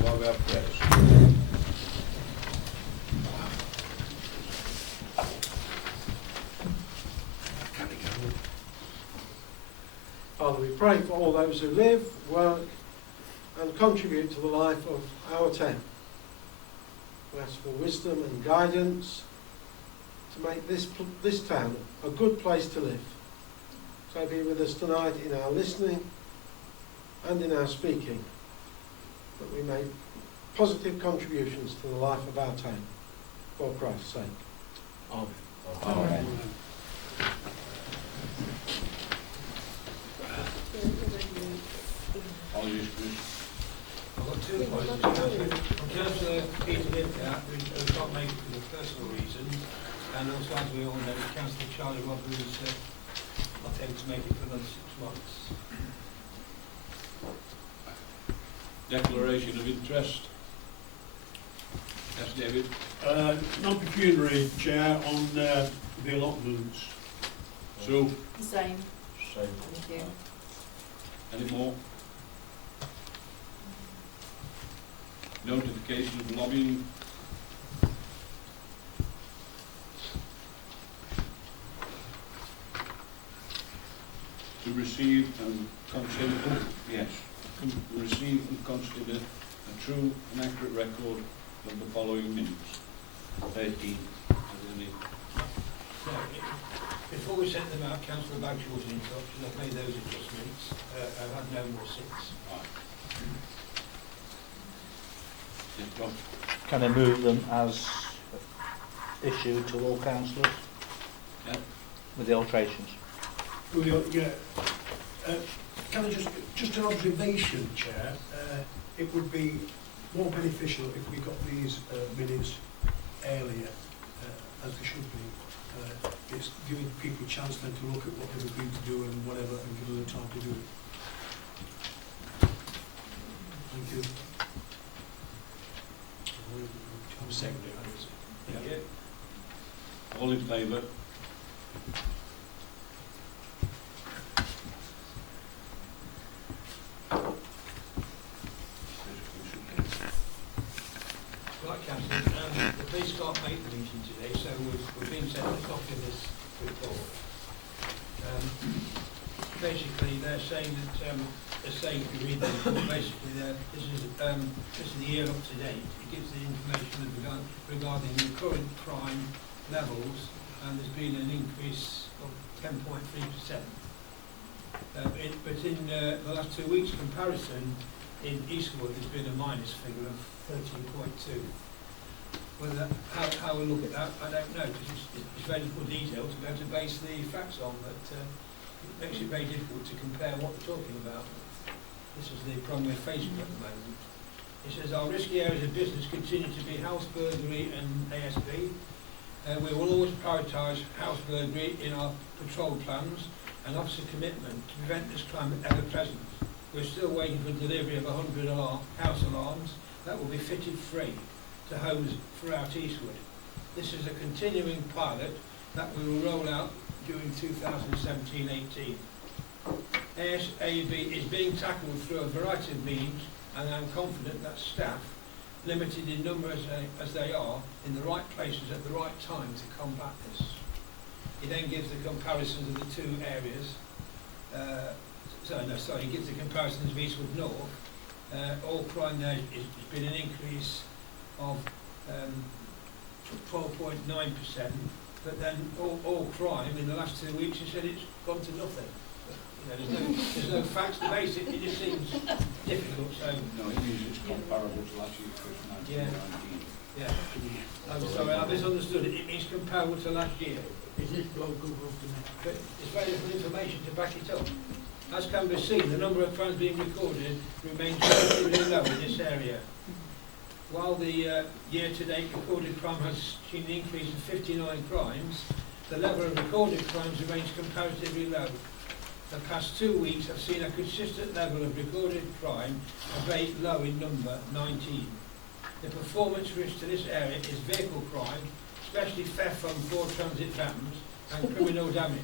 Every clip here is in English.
while we have prayers. Father, we pray for all those who live, work and contribute to the life of our town. We ask for wisdom and guidance to make this town a good place to live. So be with us tonight in our listening and in our speaking, that we make positive contributions to the life of our town, for Christ's sake. Amen. Amen. I've got 2 points. Councillor Peter Limpert, who can't make it for personal reasons, and also, as we all know, Councillor Charlie Roberts is not able to make it for another 6 months. Declaration of interest. Yes, David. Non-pecuniary, Chair, on the allotments. Sue. The same. Same. Thank you. Any more? Notification of lobbying. To receive and consider, receive and consider a true and accurate record of the following minutes. 13. Before we sent them out, Councillor Bagshall was in touch, and I've made those adjustments. I've had no more since. Can I move them as issued to all councillors? Yeah. With the alterations? Yeah. Can I just an observation, Chair? It would be more beneficial if we got these minutes earlier, as they should be. It's giving people a chance then to look at what they've agreed to do and whatever, and give them the time to do it. Thank you. I'm seconding it. Yeah. All in favour? Right, Councillor, the police can't make the meeting today, so we've been sent a copy of this report. Basically, they're saying that, if you read the report, basically, this is the year up to date. It gives the information regarding the current crime levels, and there's been an increase of 10.3%. But in the last 2 weeks' comparison, in Eastwood, there's been a minus figure of 13.2. Whether how we look at that, I don't know, because it's very little detail to be able to base the facts on, but it makes it very difficult to compare what we're talking about. This is the problem we're facing at the moment. It says our risky areas of business continue to be house burglary and ASB. We will always prioritise house burglary in our patrol plans and officer commitment to prevent this crime ever present. We're still waiting for delivery of 100 house alarms that will be fitted free to homes throughout Eastwood. This is a continuing pilot that we will roll out during 2017-18. ASAB is being tackled through a variety of means, and I'm confident that staff, limited in number as they are, in the right places at the right time to combat this. He then gives the comparisons of the 2 areas. He gives the comparisons of Eastwood North. All crime there has been an increase of 12.9%, but then all crime in the last 2 weeks, he said it's gone to nothing. There's no facts to base it. It just seems difficult. So No, it means it's comparable to last year's first 19. Yeah. I'm sorry, I misunderstood it. It means comparable to last year. Is this local government? But there's very little information to back it up. As can be seen, the number of crimes being recorded remains relatively low in this area. While the year-to-date recorded crime has seen an increase of 59 crimes, the level of recorded crimes remains comparatively low. The past 2 weeks have seen a consistent level of recorded crime, a very low in number, 19. The performance risk to this area is vehicle crime, especially theft from Ford Transit vans and criminal damage.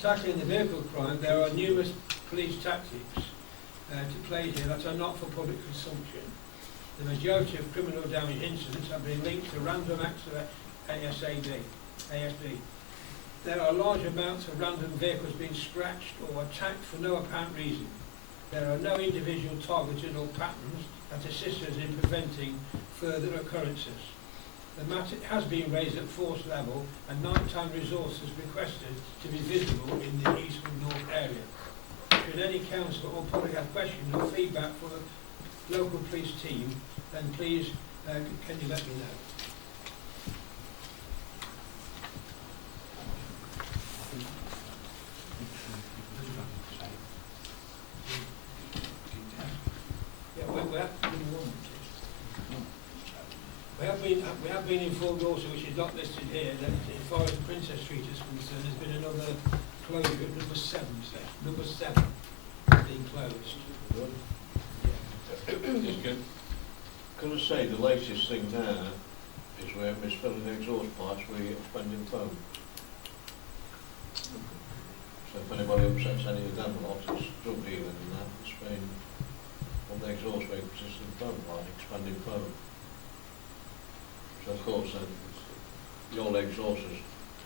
Tackling the vehicle crime, there are numerous police tactics to play here that are not for public consumption. The majority of criminal damage incidents have been linked to random acts of ASB. There are large amounts of random vehicles being scratched or attacked for no apparent reason. There are no individual targeted or patterns that assist us in preventing further occurrences. The matter has been raised at force level and nighttime resources requested to be visible in the Eastwood North area. Should any council or public have questions or feedback for the local police team, then please can you let me know? Yeah, we have been informed also, which is not listed here, that as far as Princess Street is concerned, there's been another closure at number 7, number 7 being closed. Can I say the latest thing now is we're misfilling the exhaust pipes with expanding foam. So if anybody upsets any of them lots, it's drug dealing and that, it's been on the exhaust with existing foam line, expanding foam. So of course the old exhaust is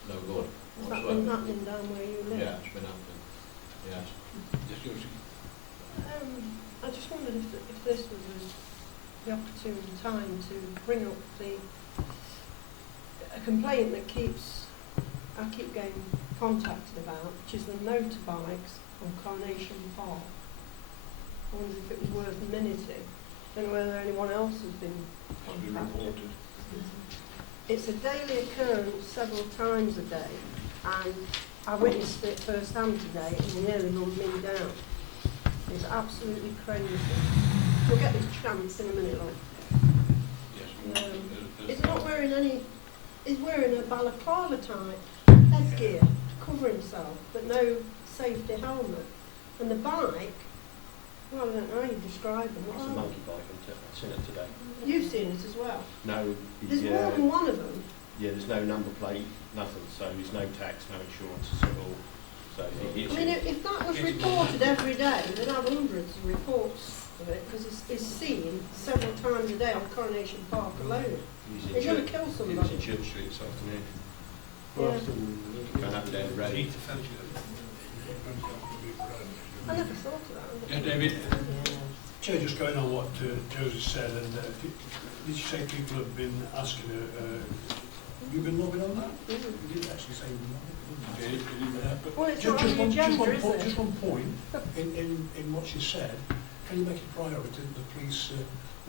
no good. Has that been happening down where you live? Yeah, it's been happening. Yes. Yes, Josie. I just wondered if this was the opportune time to bring up a complaint that I keep getting contacted about, which is the motorbikes on Coronation Park. I wondered if it was worth minuting. I don't know whether anyone else has been Has been contacted. reported. It's a daily occurrence several times a day, and I witnessed it firsthand today and nearly run me down. It's absolutely crazy. We'll get this chance in a minute, like. Yes. He's not wearing any, he's wearing a balaclava type headgear to cover himself, but no safety helmet. And the bike, well, I don't know how you describe them. It's a monkey bike, isn't it? I've seen it today. You've seen it as well. No, There's more than one of them. yeah, there's no number plate, nothing, so there's no tax, no insurance at all. So I mean, if that was reported every day, they'd have hundreds of reports of it, because it's seen several times a day on Coronation Park alone. It's going to kill He was somebody. in Church Street this afternoon. Yeah. Going up and down the road. I never thought of that. Yeah, David. Chair, just going on what Josie said, and did you say people have been asking her, you've been logging on that? You didn't actually say you've been logging. Well, it's not on the agenda, is it? Just one point in what she said. Can you make it a priority that the police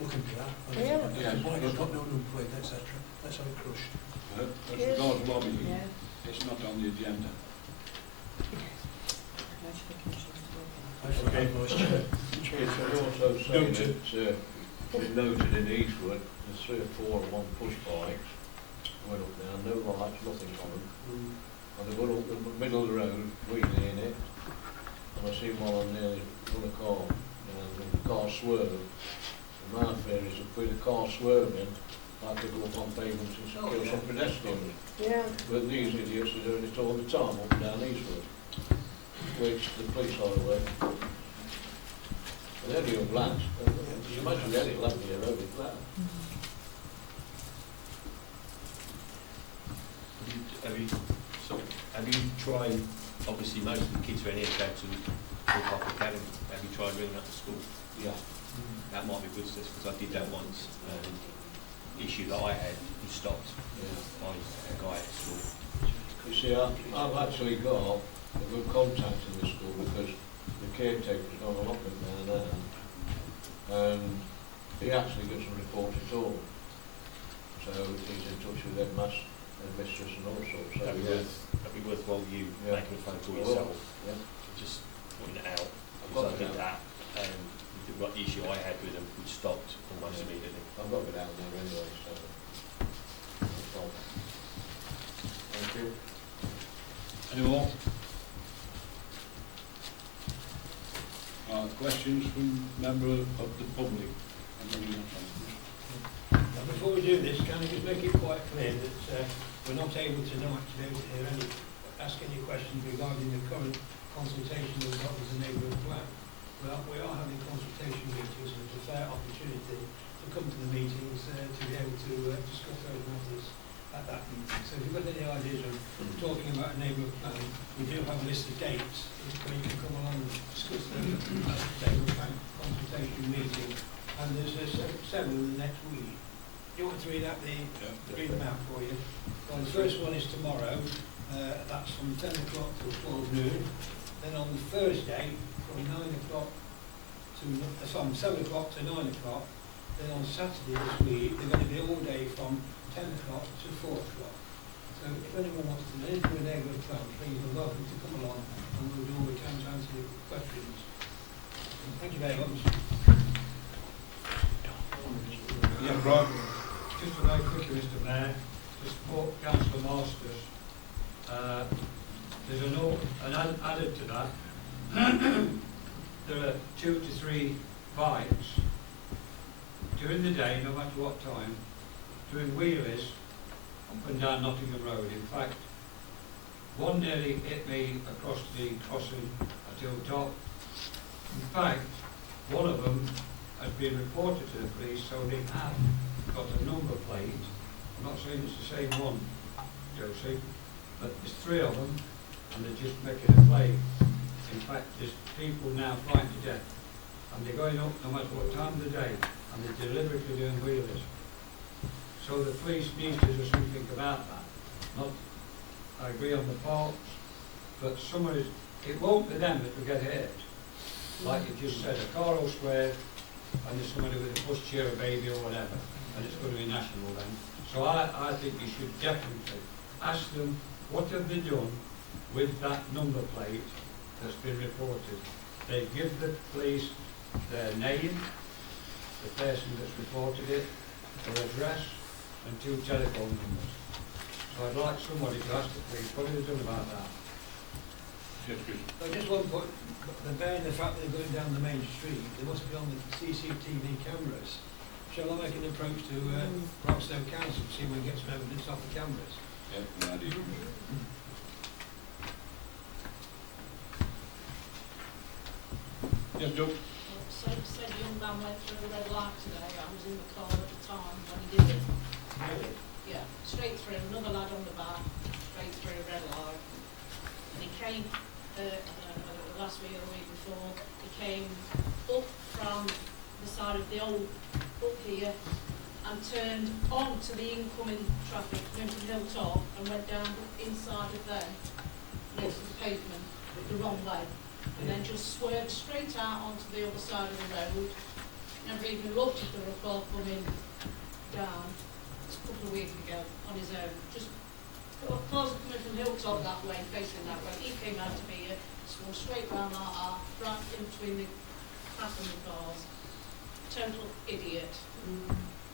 look into that? Yeah. And why it's got no number plate, etc. Let's have it crushed. As regards lobbying, Yeah. it's not on the agenda. Okay, Vice Chair. It should also say Noted. that we noted in Eastwood, there's 3 or 4 of one push bikes, went up there, no lights, nothing on them. And they went up the middle of the road, wheeling in it, and I seen one on nearly run a car, and the car swerved. And my fear is if with the car swerving, I could go up on pavements and kill some pedestrians. Yeah. But these idiots are doing it all the time up and down Eastwood, which the police are aware. And they're young lads. You imagine they're 11-year-old with that. Have you tried, obviously most of the kids who are in here go to Full Park Academy, have you tried ringing up the school? Yeah. That might be good, because I did that once, issue that I had, he stopped by a guy at school. You see, I've actually got a good contact in the school because the caretaker's gone a lot with down there. And he actually gets a report at all. So he's in touch with their master and mistress and all sorts. So That'd be worthwhile you making a phone call yourself, just pointing it out. Because I did that, and the issue I had with them, we stopped almost immediately. I've got to go down there anyway, so. Thank you. Any more? Questions from member of the public? Before we do this, can I just make it quite clear that we're not able tonight to be able to hear ask any questions regarding the current consultation we've got with the neighbourhood plan. We are having consultation meetings, and it's a fair opportunity to come to several in the next week. You want to read out read them out for you? Well, the first one is tomorrow. That's from 10 o'clock till 12 noon. Then on the Thursday, from 9 o'clock to, from 7 o'clock to 9 o'clock. Then on Saturday this week, they're going to be all day from 10 o'clock to 4 o'clock. So if anyone wants to know anything with their good fun, please are welcome to come along and we'll do all we can to answer your questions. And thank you very much. Yeah, Rob. Just a very quickly, Mr. Mayor, to support Councillor Masters. There's a note, added to that. There are 2 to 3 bikes during the day, no matter what time, doing wheelies up and down Nottingham Road. In fact, one nearly hit me across the crossing at Hilltop. In fact, one of them has been reported to the police, so they have got a number plate. I'm not saying it's the same one, Josie, but there's 3 of them, and they're just making a play. In fact, there's people now frightened to death, and they're going up no matter what time of the day, and they're deliberately doing wheelies. So the police need to do something about that. Not, I agree on the parks, but it won't be them that will get hit. Like you just said, a car will swerve, and there's somebody with a pushchair, a baby or whatever, and it's going to be national then. So I think you should definitely ask them, what have they done with that number plate that's been reported? They give the police their name, the person that's reported it, their address, and 2 telephone numbers. So I'd like somebody to ask the police, what have they done about that? Yes, Chris. I just want to put, bearing the fact that they're going down the main street, they must be on the CCTV cameras. Shall I make an approach to Roxton Council to see if we can get some evidence off the cameras? Yeah, good idea. Yes, Joe. Said the young man went through a red light today. I was in the car at the time when he did it. Really? Yeah, straight through, another lad on the back, straight through a red light. And he came, I don't know whether it was last week or the week before, he came up from the side of the old, up here, and turned onto the incoming traffic, went from Hilltop and went down inside of there, next to the pavement, the wrong way. And then just swerved straight out onto the other side of the road. Never even looked at the car coming down. It's a couple of weeks ago on his own. Just cars coming from Hilltop that way, facing that way. He came out of here, swung straight round like that, right in between the passenger cars. Total idiot.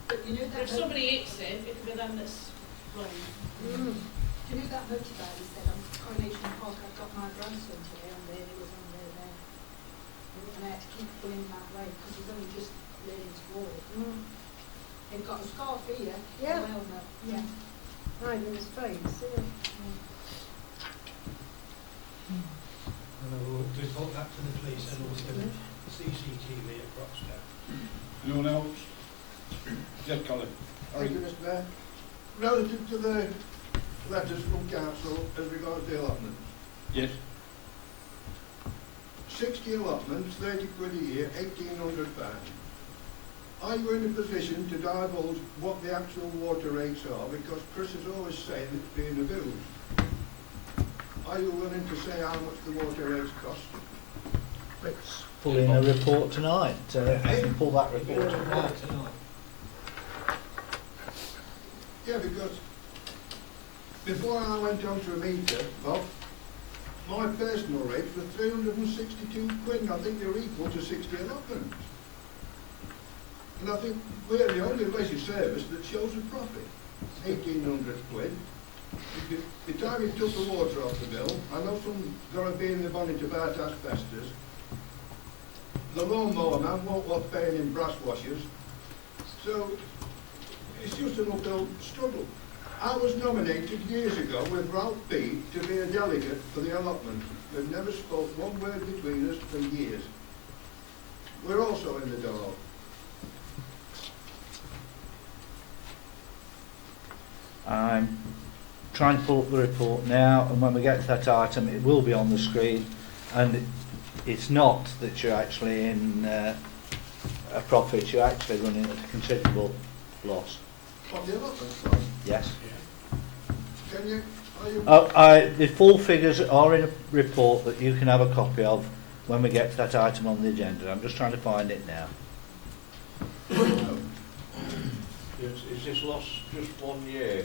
But you know that If somebody hits him, it'll be them that's running. you know that motorbike you said on Coronation Park, I've got my grandson today on there, he was on there. And I had to keep going that way because he's only just learning to walk. He's got a scarf here, Yeah. a helmet. Yeah. Right in his face, yeah. And I will report that to the police and also the CCTV at Roxton. Anyone else? Yes, Colin. Thank you, Mr. Mayor. Relative to the letters from council as regards the allotments, Yes. 60 allotments, 30 quid a year, £1,800. Are you in a position to divulge what the actual water rates are? Because Chris has always said it's being abused. Are you willing to say how much the water rates cost? Let's pull in a report tonight. I can pull that report tonight. Yeah, because before I went on to a meter, Bob, my personal rates were 362 quid, and I think they're equal to 60 allotments. And I think we're the only leisure service that shows a profit. 1,800 quid. The time he took the water off the bill, I know some got a bee in the bonnet about asbestos. The lawnmower man won't want paying in brass washers. So it's just an uphill struggle. I was nominated years ago with Ralph B to be a delegate for the allotment. We've never spoke one word between us for years. We're also in the dark. I'm trying to pull up the report now, and when we get to that item it will be on the screen, and it's not that you're actually in a profit, you're actually running at a considerable loss. What the allotments from? Yes. Can you, are you? The full figures are in a report that you can have a copy of when we get to that item on the agenda. I'm just trying to find it now. Is this loss just 1 year?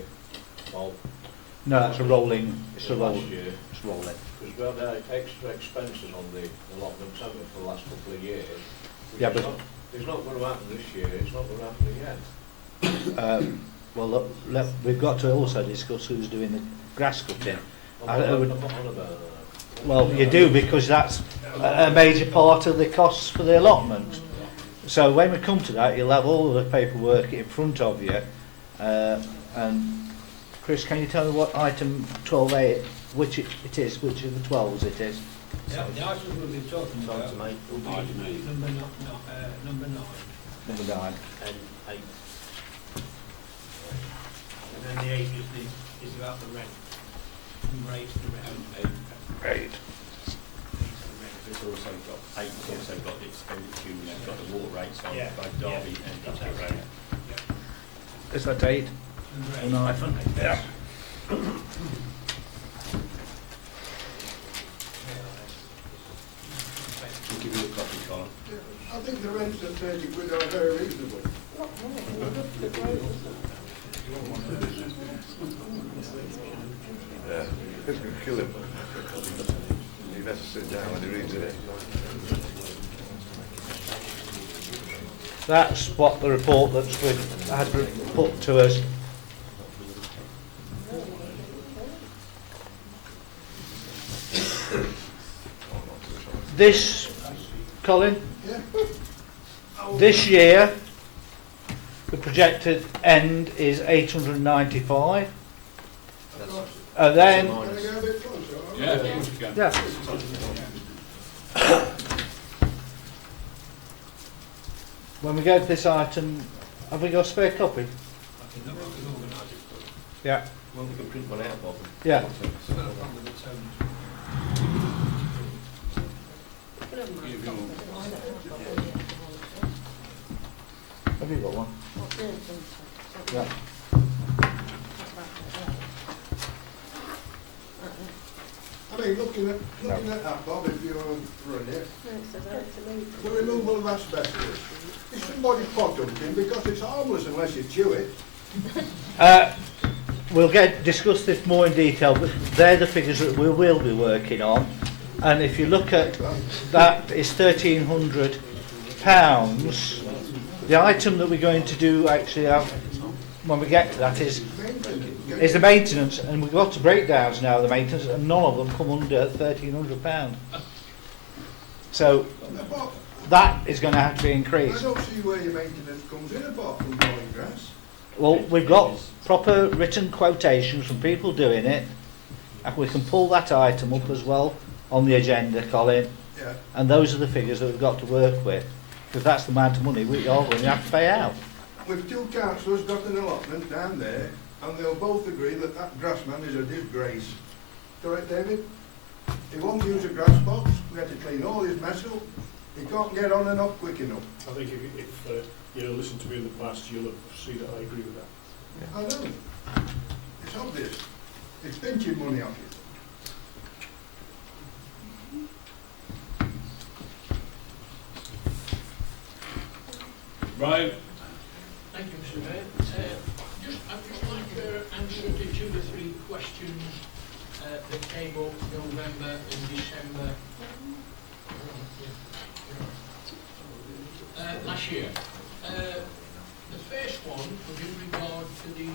Well, No, that's a rolling. It's a last rolling. year, It's rolling. because we had extra expenses on the allotments, haven't we, for the last couple of years? Yeah, It's but- not- It's not going to happen this year, it's not going to happen again. Well, look, we've got to also discuss who's doing the grass cutting. I would- I'm not on about that. Well, you do, because that's a major part of the costs for the allotment. So when we come to that, you'll have all of the paperwork in front of you. And Chris, can you tell me what item 12A, which it is, which of the 12s it is? Yeah, the item we'll be talking about, Item 8, number 9. Number 9. and 8. And then the 8 is about the rent. Number 8 is the rent. 8. It's also got 8, it's also got the expenditure, and it's got the water rates on Yeah, both Derby yeah, and that's Eastwood right. Road. Is that 8? Number 8. No, I think. Yeah. We'll give you a copy, Colin. I think the rents at 30 quid are very reasonable. Yeah, it's going to kill him. He better sit down when he reads it. That's what the report that's had put to us. This, Colin, Yeah. this year, the projected end is 895. And then, Can I go a bit closer? Yeah, of course you can. yeah. When we go to this item, have we got a spare copy? I can organise it for you. Yeah. Well, we can print one out, Bob. Yeah. It's not a problem, it's Have you got one? Yeah. I mean, looking at that, Bob, if you're running it, the removal of asbestos. Is somebody pot dumping because it's harmless unless you chew it? We'll discuss this more in detail, but they're the figures that we will be working on. And if you look at that, it's £1,300. The item that we're going to do actually when we get to that is the maintenance, and we've got to breakdowns now of the maintenance, and none of them come under £1,300. So Bob, that is going to have to be I increased. don't see where your maintenance comes in apart from mowing grass. Well, we've got proper written quotations from people doing it, and we can pull that item up as well on the agenda, Colin, Yeah. and those are the figures that we've got to work with, because that's the amount of money we are going to have to pay out. We've two councillors got an allotment down there, and they'll both agree that that grassman is a disgrace. Correct, David? He won't use a grass box, we had to clean all his mess up. He can't get on and off quick enough. I think if you listen to me in the past, you'll see that I agree with that. I know. It's obvious. It's pinching money off you. Brian? Thank you, Mr. Mayor. I'd just like answer to 2 or 3 questions that came up November and December last year. The first one was in regard to the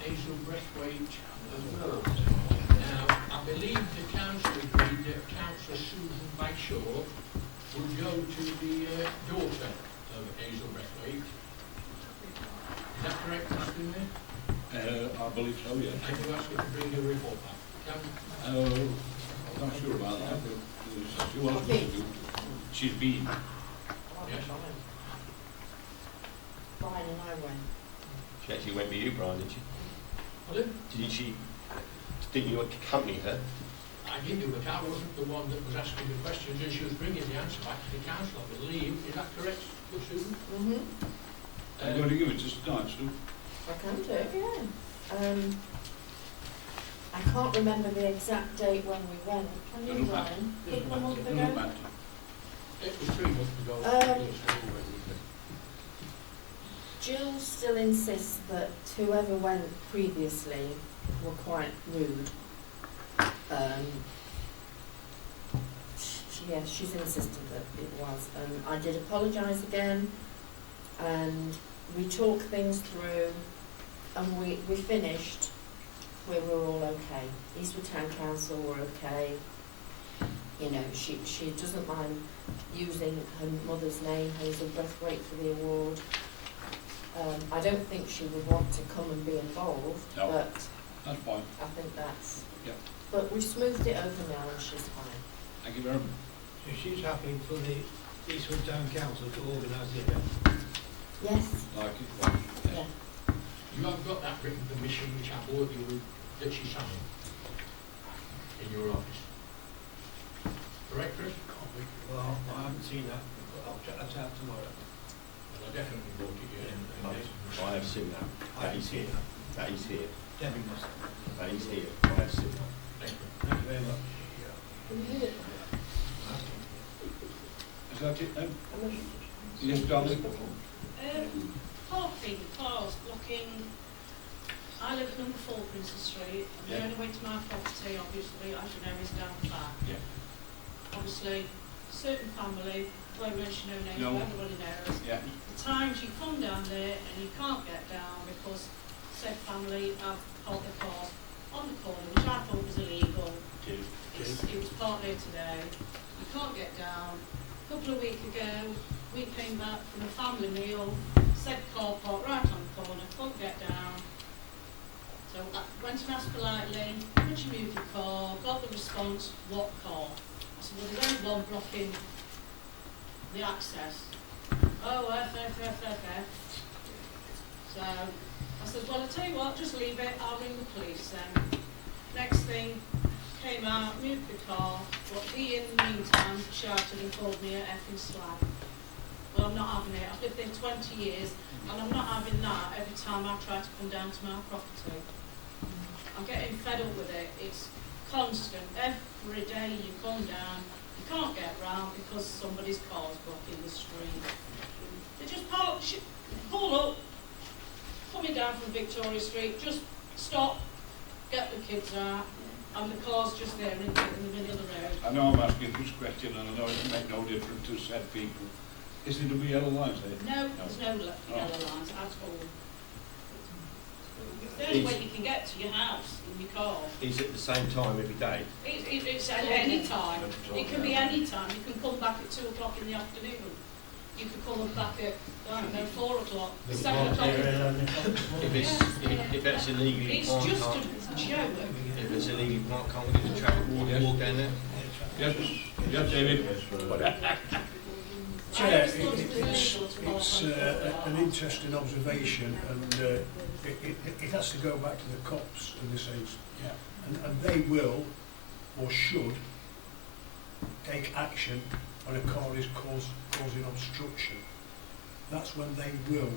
Hazel Breathwaite award. Now, I believe the council agreed that Councillor Susan Bagshaw would go to the daughter of Hazel Breathwaite. Is that correct, Mr. Mayor? I believe so, yeah. And you asked me to bring a report back. I'm not sure about that, but she was going to. She's been. Yes. Brian and I went. She actually went with you, Brian, didn't she? Pardon? Didn't you accompany her? I I did do, but I wasn't the one that was asking the questions, and she was bringing the answer back to the council, I believe. Is that correct, Susan? I'm going to give it to start, Sue. I can do, yeah. I can't remember the exact date when we went. Can you, Doesn't matter. Brian? Even a month Doesn't ago? matter. It was 3 months ago. Jill still insists that whoever went previously were quite rude. She's insistent that it was. I did apologise again, and we talked things through, and we finished. We were all okay. Eastwood Town Council were okay. You know, she doesn't mind using her mother's name, Hazel Breathwaite, for the award. I don't think she would want to come and be involved, No. but That's fine. I think that's... Yep. But we've smoothed it over now and she's fine. Thank you very much. So she's happy for the Eastwood Town Council to organise the event? Yes. Like it was. Yeah. You have got that written permission which I'm working with, that she signed in your office. Correct, Chris? Well, I haven't seen that, but I'll check that out tomorrow. Well, I definitely brought it here. I have seen that. That is here. That is here. Debbie must. That is here. I have seen that. Thank you. Thank you very much. Is that it then? Yes, darling. Parking, cars blocking. I live at number 4 Princess Street. And Yeah. the only way to my property, obviously, as you know, is down the back. Yeah. Obviously, certain family, won't mention no names, No. but everybody knows. Yeah. The times you come down there and you can't get down because said family have parked their cars on the corner, which I thought was illegal. It was partly today. You can't get down. A couple of weeks ago, we came back from a family meal, said car park right on the corner, couldn't get down. So I went and asked politely, could you move your car? Got the response, what car? I said, well, there's only one blocking the access. Oh, fair. So I said, well, I'll tell you what, just leave it, I'll ring the police then. Next thing, came out, moved the car, but he in the meantime shouted and called me a effing slag. Well, I'm not having it. I've lived there 20 years and I'm not having that every time I try to come down to my property. I'm getting fed up with it. It's constant. Every day you come down, you can't get round because somebody's car's blocking the street. They just pull up, coming down from Victoria Street, just stop, get the kids out, and the car's just there in the middle of the road. I know I'm asking this question and I know it make no difference to said people. Is there to be yellow lines there? No, there's no yellow lines at all. It's the only way you can get to your house in your car. Is it the same time every day? It's at any time. It can be any time. You can come back at 2 o'clock in the afternoon. You can come back at, I don't know, 4 o'clock, 7 o'clock. If it's illegal, It's just a joke. if it's illegal, can't we do the traffic walk down there? Yes, David. Chair, it's an interesting observation, and it has to go back to the cops in this instance. Yeah. And they will, or should, take action when a car is causing obstruction. That's when they will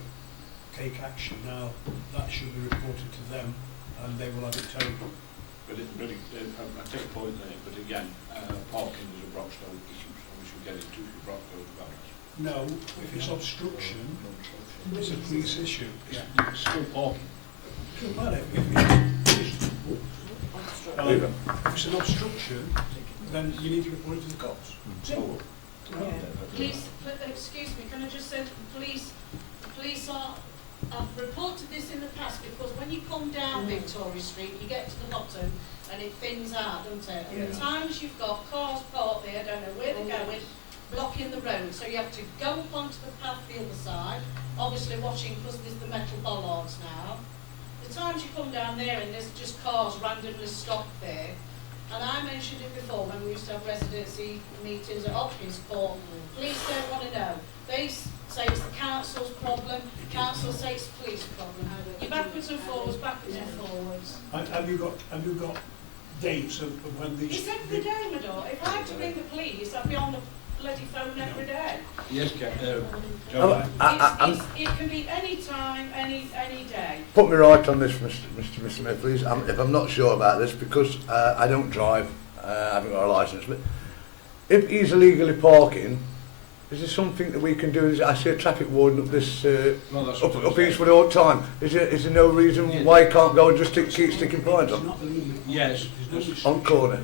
take action. Now, that should be reported to them, and they will have it taken. But I take a point there, but again, parking is a Broxtowe issue, so we should get it to the Broxtowe balance. No, if it's obstruction, it's a police issue. Yeah, it's still parking. Doesn't matter. If it's an obstruction, then you need to report it to the cops. Simple. Police, excuse me, can I just say that the police are, I've reported this in the past because when you come down Victoria Street, you get to the bottom and it thins out, doesn't it? And the times you've got cars parked there, don't know where they're going, blocking the road, so you have to go up onto the path the other side, obviously watching because there's the metal bollards now. The times you come down there and there's just cars randomly stopped there, and I mentioned it before when we used to have residency meetings at Hopkins Court, police don't want to know. They say it's the council's problem, the council say it's the police problem. You're backwards and forwards, backwards and forwards. Have you got dates of when these... It's every day, my daughter. If I had to ring the police, I'd be on the bloody phone every day. Yes, Oh, Joe. It can be any time, any day. Put me right on this, Mr. Smith, please. If I'm not sure about this, because I don't drive, I haven't got a licence, but if he's illegally parking, is there something that we can do? I see a traffic warden up this Well, that's what I was up saying. Eastwood all the time. Is there no reason why he can't go and just keep sticking points on Yes. on corner?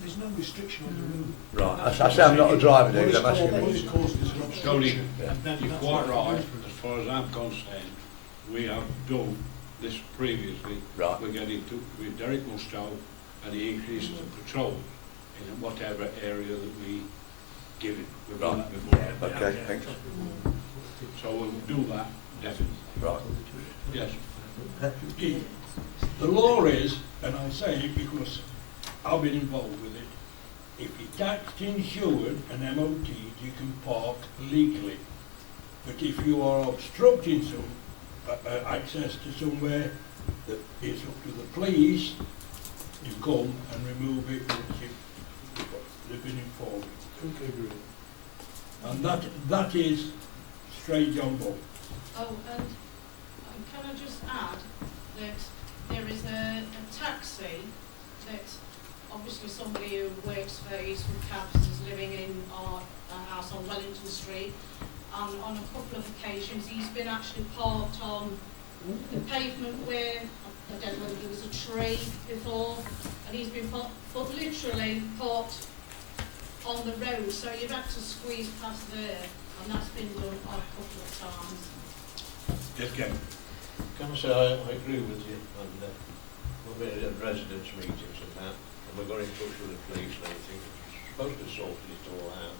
There's no restriction on the route. Right. I say I'm not a driver, David. I'm asking What you. is caused is an Tony, obstruction. and then you're that's quite what right. it is. As far as I'm concerned, we have done this previously. Right. We're getting to with Derek Mustow, and he increased the patrol in whatever area that we give him. We've done that before. Okay, thanks. So we'll do that definitely. Right. Yes. The law is, and I'll say it because I've been involved with it, if you're taxed, insured and MOT, you can park legally. But if you are obstructing some access to somewhere, that it's up to the police to come and remove it once they've been informed. And that is straight John Bob. Oh, and can I just add that there is a taxi that obviously somebody who works for Eastwood Cabs is living in a house on Wellington Street, and on a couple of occasions he's been actually parked on the pavement where, I don't know whether there was a tree before, and he's been literally parked on the road, so you've had to squeeze past there, and that's been done a couple of times. Yes, Ken. Can I say I agree with you, and we've been at residents' meetings and that, and we got in touch with the police and everything, we're supposed to sort it all out.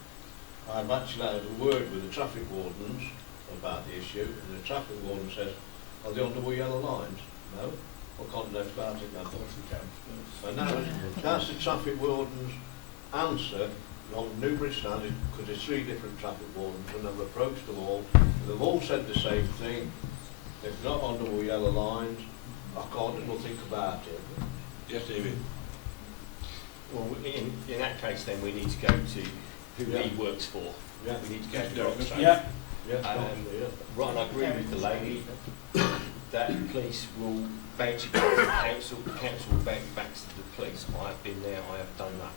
I've actually had a word with the traffic wardens about the issue, and the traffic warden says, are they on the yellow lines? No? What can't they do about it then? And that's the traffic warden's answer on numerous standards, because there's 3 different traffic wardens, and I've approached them all, and they've all said the same thing. If not on the yellow lines, I can't do nothing about it. Yes, David. Well, in that case, then we need to go to who he works for. Yeah. We need to go to Roxo. Yeah. Right, and I agree with the lady that the police will bounce you back to the council will bounce you back to the police. I have been there, I have done that.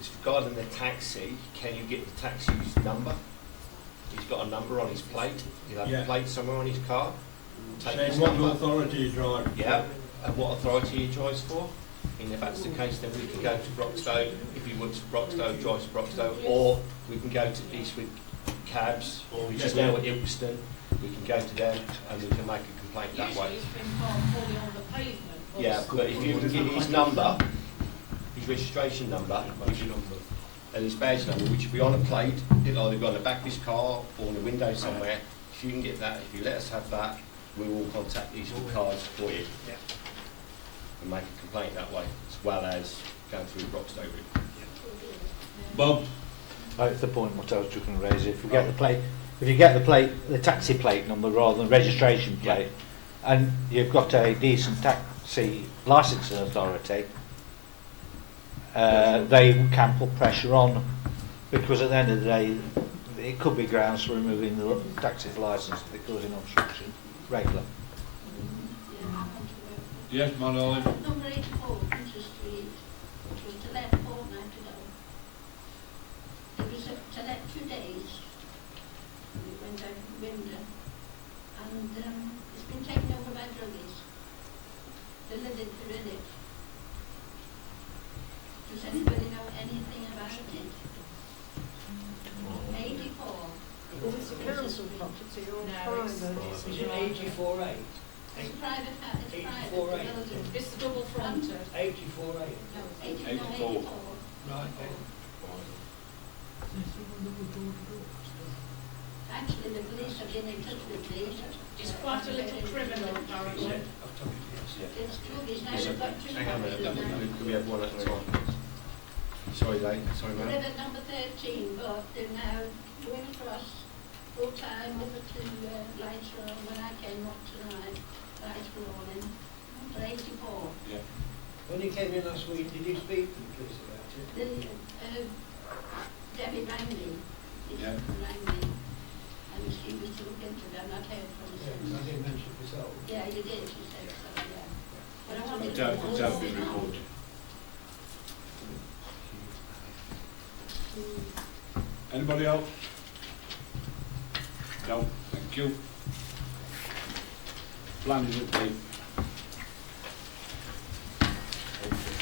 It's regarding the taxi, can you get the taxi's number? He's got a number on his plate, he'll have a plate somewhere on his car. Take Saying his what number. authority he drives. Yeah, and what authority he drives for. And if that's the case, then we can go to Broxtowe, if he works for Broxtowe, drives for Broxtowe, or we can go to Eastwood Cabs, which is now at Ilkeston, we can go to them and we can make a complaint that way. Usually it's been parked fully on the pavement. Yeah, but if you can give his number, his registration number, and his badge number, which will be on a plate, it'll either be on the back of his car or on the window somewhere. If you can get that, if you let us have that, we will contact Eastwood Cars for you and make a complaint that way, as well as going through Broxtowe. Bob. That's the point what I was just going to raise. If you get the plate, the taxi plate number rather than registration plate, and you've got a decent taxi licensing authority, they can put pressure on, because at the end of the day, it could be grounds for removing the taxi's licence if they're causing obstruction regular. Yes, my darling. Number 84, Princess Street, it was to let a fortnight ago. It was to let 2 days. And it went out the window. And it's been taken over by druggies. They're in it. Does anybody know anything about it? 84. Is it a council property or No, private? Is it 84A? It's private, it's 84 private. eight. The building. It's the double fronted. 84A. No, 84. 84. Right, okay. Actually, the police have been in touch with me. It's quite a little criminal, apparently. It's druggies now, they've got 2 Hang on a minute, properties now. can we have one at a time? Sorry, Lane, sorry, They ma'am. live at number 13, but they're now going across full time over to Lights Road. When I came up tonight, Lights were all in. Number 84. Yeah. When you came came in last week, did you speak to the police about it? Debbie rang me. Yeah. Rang me. And she was to look into them. I heard from her. Yeah, 'cause I did mention it myself. Yeah, you did, she said so, yeah. But I wanted It's to out, know it's what's out been going on. reported. Anybody else? No, thank you. Planning update.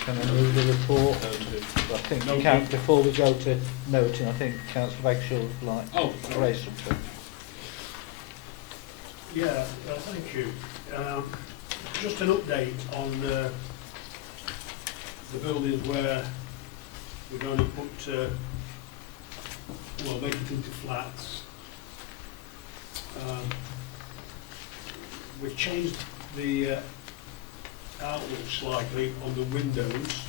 Can I move the report? I think No, before we go to noting, I think Councillor Bagshall would like Oh, to sorry. raise something. Yeah, thank you. Just an update on the buildings where we're going to put, make it into flats. We've changed the outlook slightly on the windows.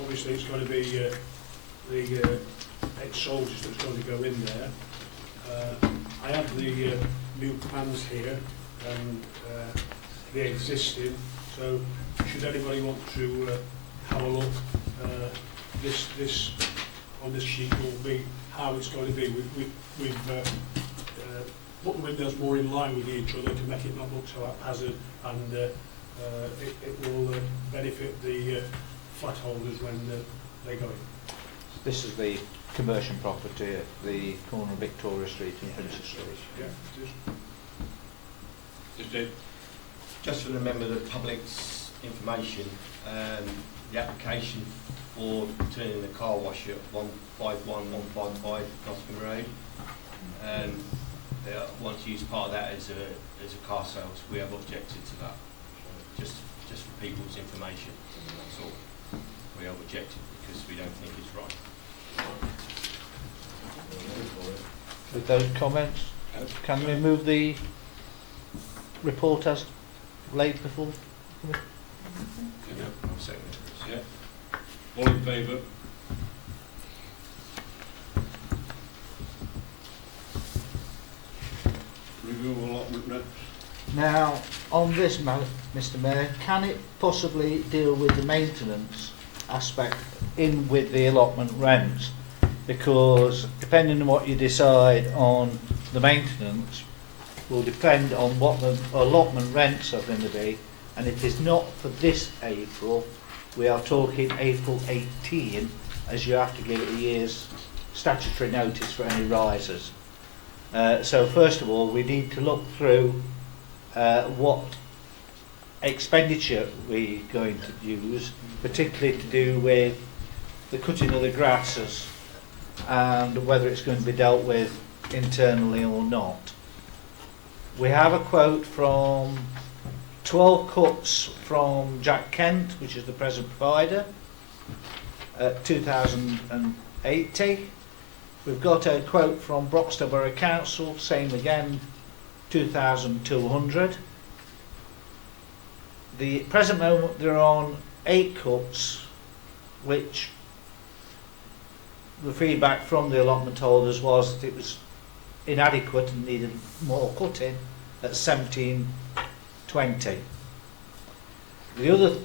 Obviously it's going to be the ex-soldiers that's going to go in there. I have the new plans here and the existing, so should anybody want to have a look, this on this sheet will be how it's going to be. We've put the windows more in line with each other to make it not look so haphazard, and it will benefit the flat holders when they go in. This is the commercial property at the corner of Victoria Street and Princess Street. Yeah, it is. Just it. Just for the member of the public's information, the application for turning the car wash at 151155 Gosford Road, they want to use part of that as a car sales. We have objected to that. Just for people's information, that's all. We have objected because we don't think it's right. With those comments, can we move the report as laid before? Yeah. I'll second it. Yeah. All in favour? Review allotment rents. Now, on this, Mr Mayor, can it possibly deal with the maintenance aspect in with the allotment rents? Because depending on what you decide on the maintenance will depend on what the allotment rents are going to be, and it is not for this April. We are talking April 18, as you have to give it a year's statutory notice for any risers. So first of all, we need to look through what expenditure we're going to use, particularly to do with the cutting of the grasses and whether it's going to be dealt with internally or not. We have a quote from 12 cuts from Jack Kent, which is the present provider, at 2,080. We've got a quote from Broxton Borough Council, same again, 2,200. The present moment they're on 8 cuts, which the feedback from the allotment holders was that it was inadequate and needed more cutting at 1720. The other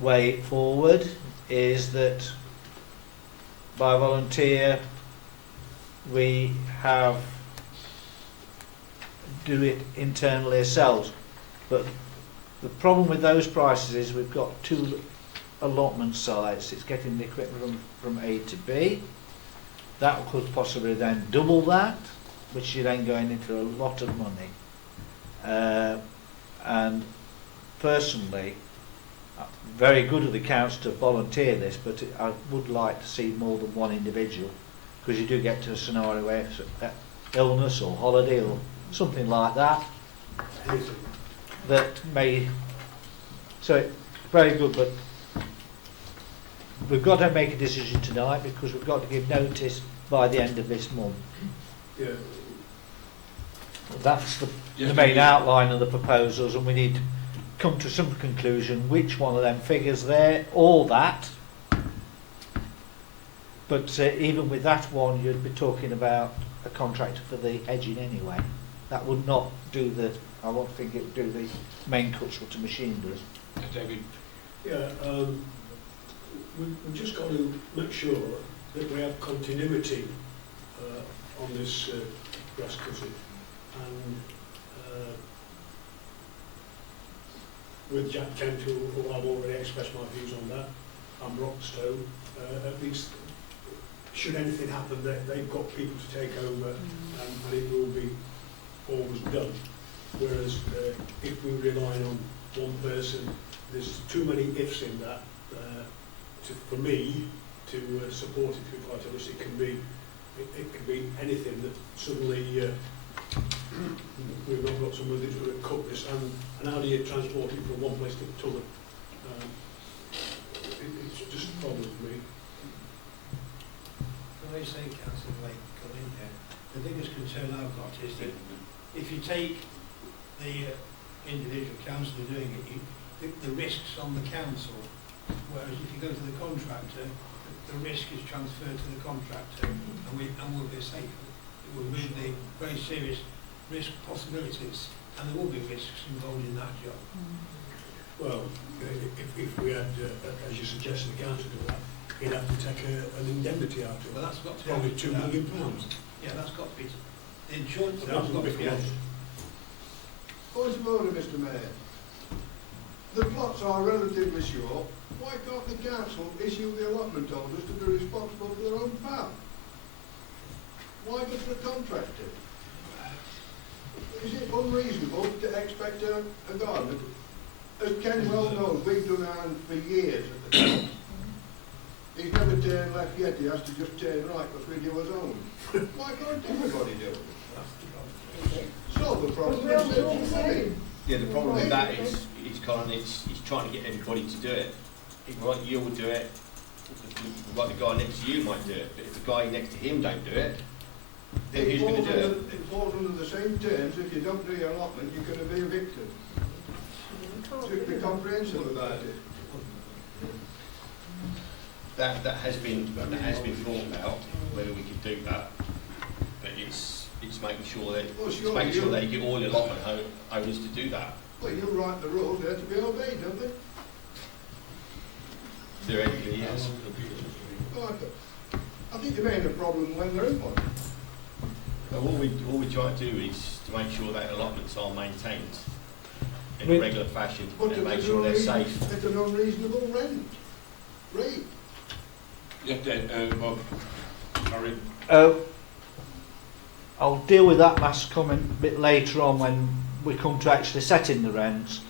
way forward is that by volunteer we do it internally ourselves, but the problem with those prices is we've got 2 allotment sites. It's getting the equipment from A to B. That could possibly then double that, which you're then going into a lot of money. And personally, very good of the council to volunteer this, but I would like to see more than one individual, because you do get to a scenario where illness or holiday or something like that, that may, so it's very good, but we've got to make a decision tonight because we've got to give notice by the end of this month. Yeah. That's the main outline of the proposals, and we need to come to some conclusion which one of them figures there or that. But even with that one, you'd be talking about a contractor for the hedging anyway. that would not do the, I won't think it would do the main cuts what a machine does. David, Yeah, we've just got to make sure that we have continuity on this grass cutting. And with Jack Kent, who I've already expressed my views on that, and Rockstone, at least should anything happen, they've got people to take over and it will be always done. Whereas if we rely on one person, there's too many ifs in that for me to support it, to be quite honest. It can be anything that suddenly we've not got somebody that's going to cut this, and how do you transport it from one place to the other? It's just a problem for me. Can I say, Councillor Blake, come in here, the biggest concern I've got is that if you take the individual councillor doing it, the risks on the council, whereas if you go to the contractor, the risk is transferred to the contractor, and we'll be safe. It will remove the very serious risk possibilities, and there will be risks involved in that job. Well, if we had, as you suggested, the council do that, he'd have to take an indemnity out of it. Well, that's got to be probably £2 million. Yeah, that's got to be. The insurance That has got would to be be. close. Point of order, Mr Mayor. The plots are relatively short. Why can't the council issue the allotment holders to be responsible for their own path? Why just the contractor? Is it unreasonable to expect a gardener? As Ken well knows, we've done ours for years at the top. He's never turned left yet, he has to just turn right because we do his own. Why can't everybody do it? Solve the problem. Yeah, the problem with that is he's trying to get everybody to do it. If you'll do it, the guy next to you might do it, but if the guy next to him don't do it, then who's going to do it? It falls under the same terms. If you don't do your allotment, you're going to be a victim. Just be comprehensive about it. That has been thought about whether we could do that, but it's making sure that make sure they get all the allotment owners to do that. Well, you write the rules, they have to be obeyed, don't they? Theoretically, yes. Well, I think you may have a problem when there is one. But all we try to do is to make sure that allotments are maintained in a regular fashion and make sure they're safe. It's an unreasonable rate. Yeah, Bob. Sorry. I'll deal with that last comment a bit later on when we come to actually setting the rents.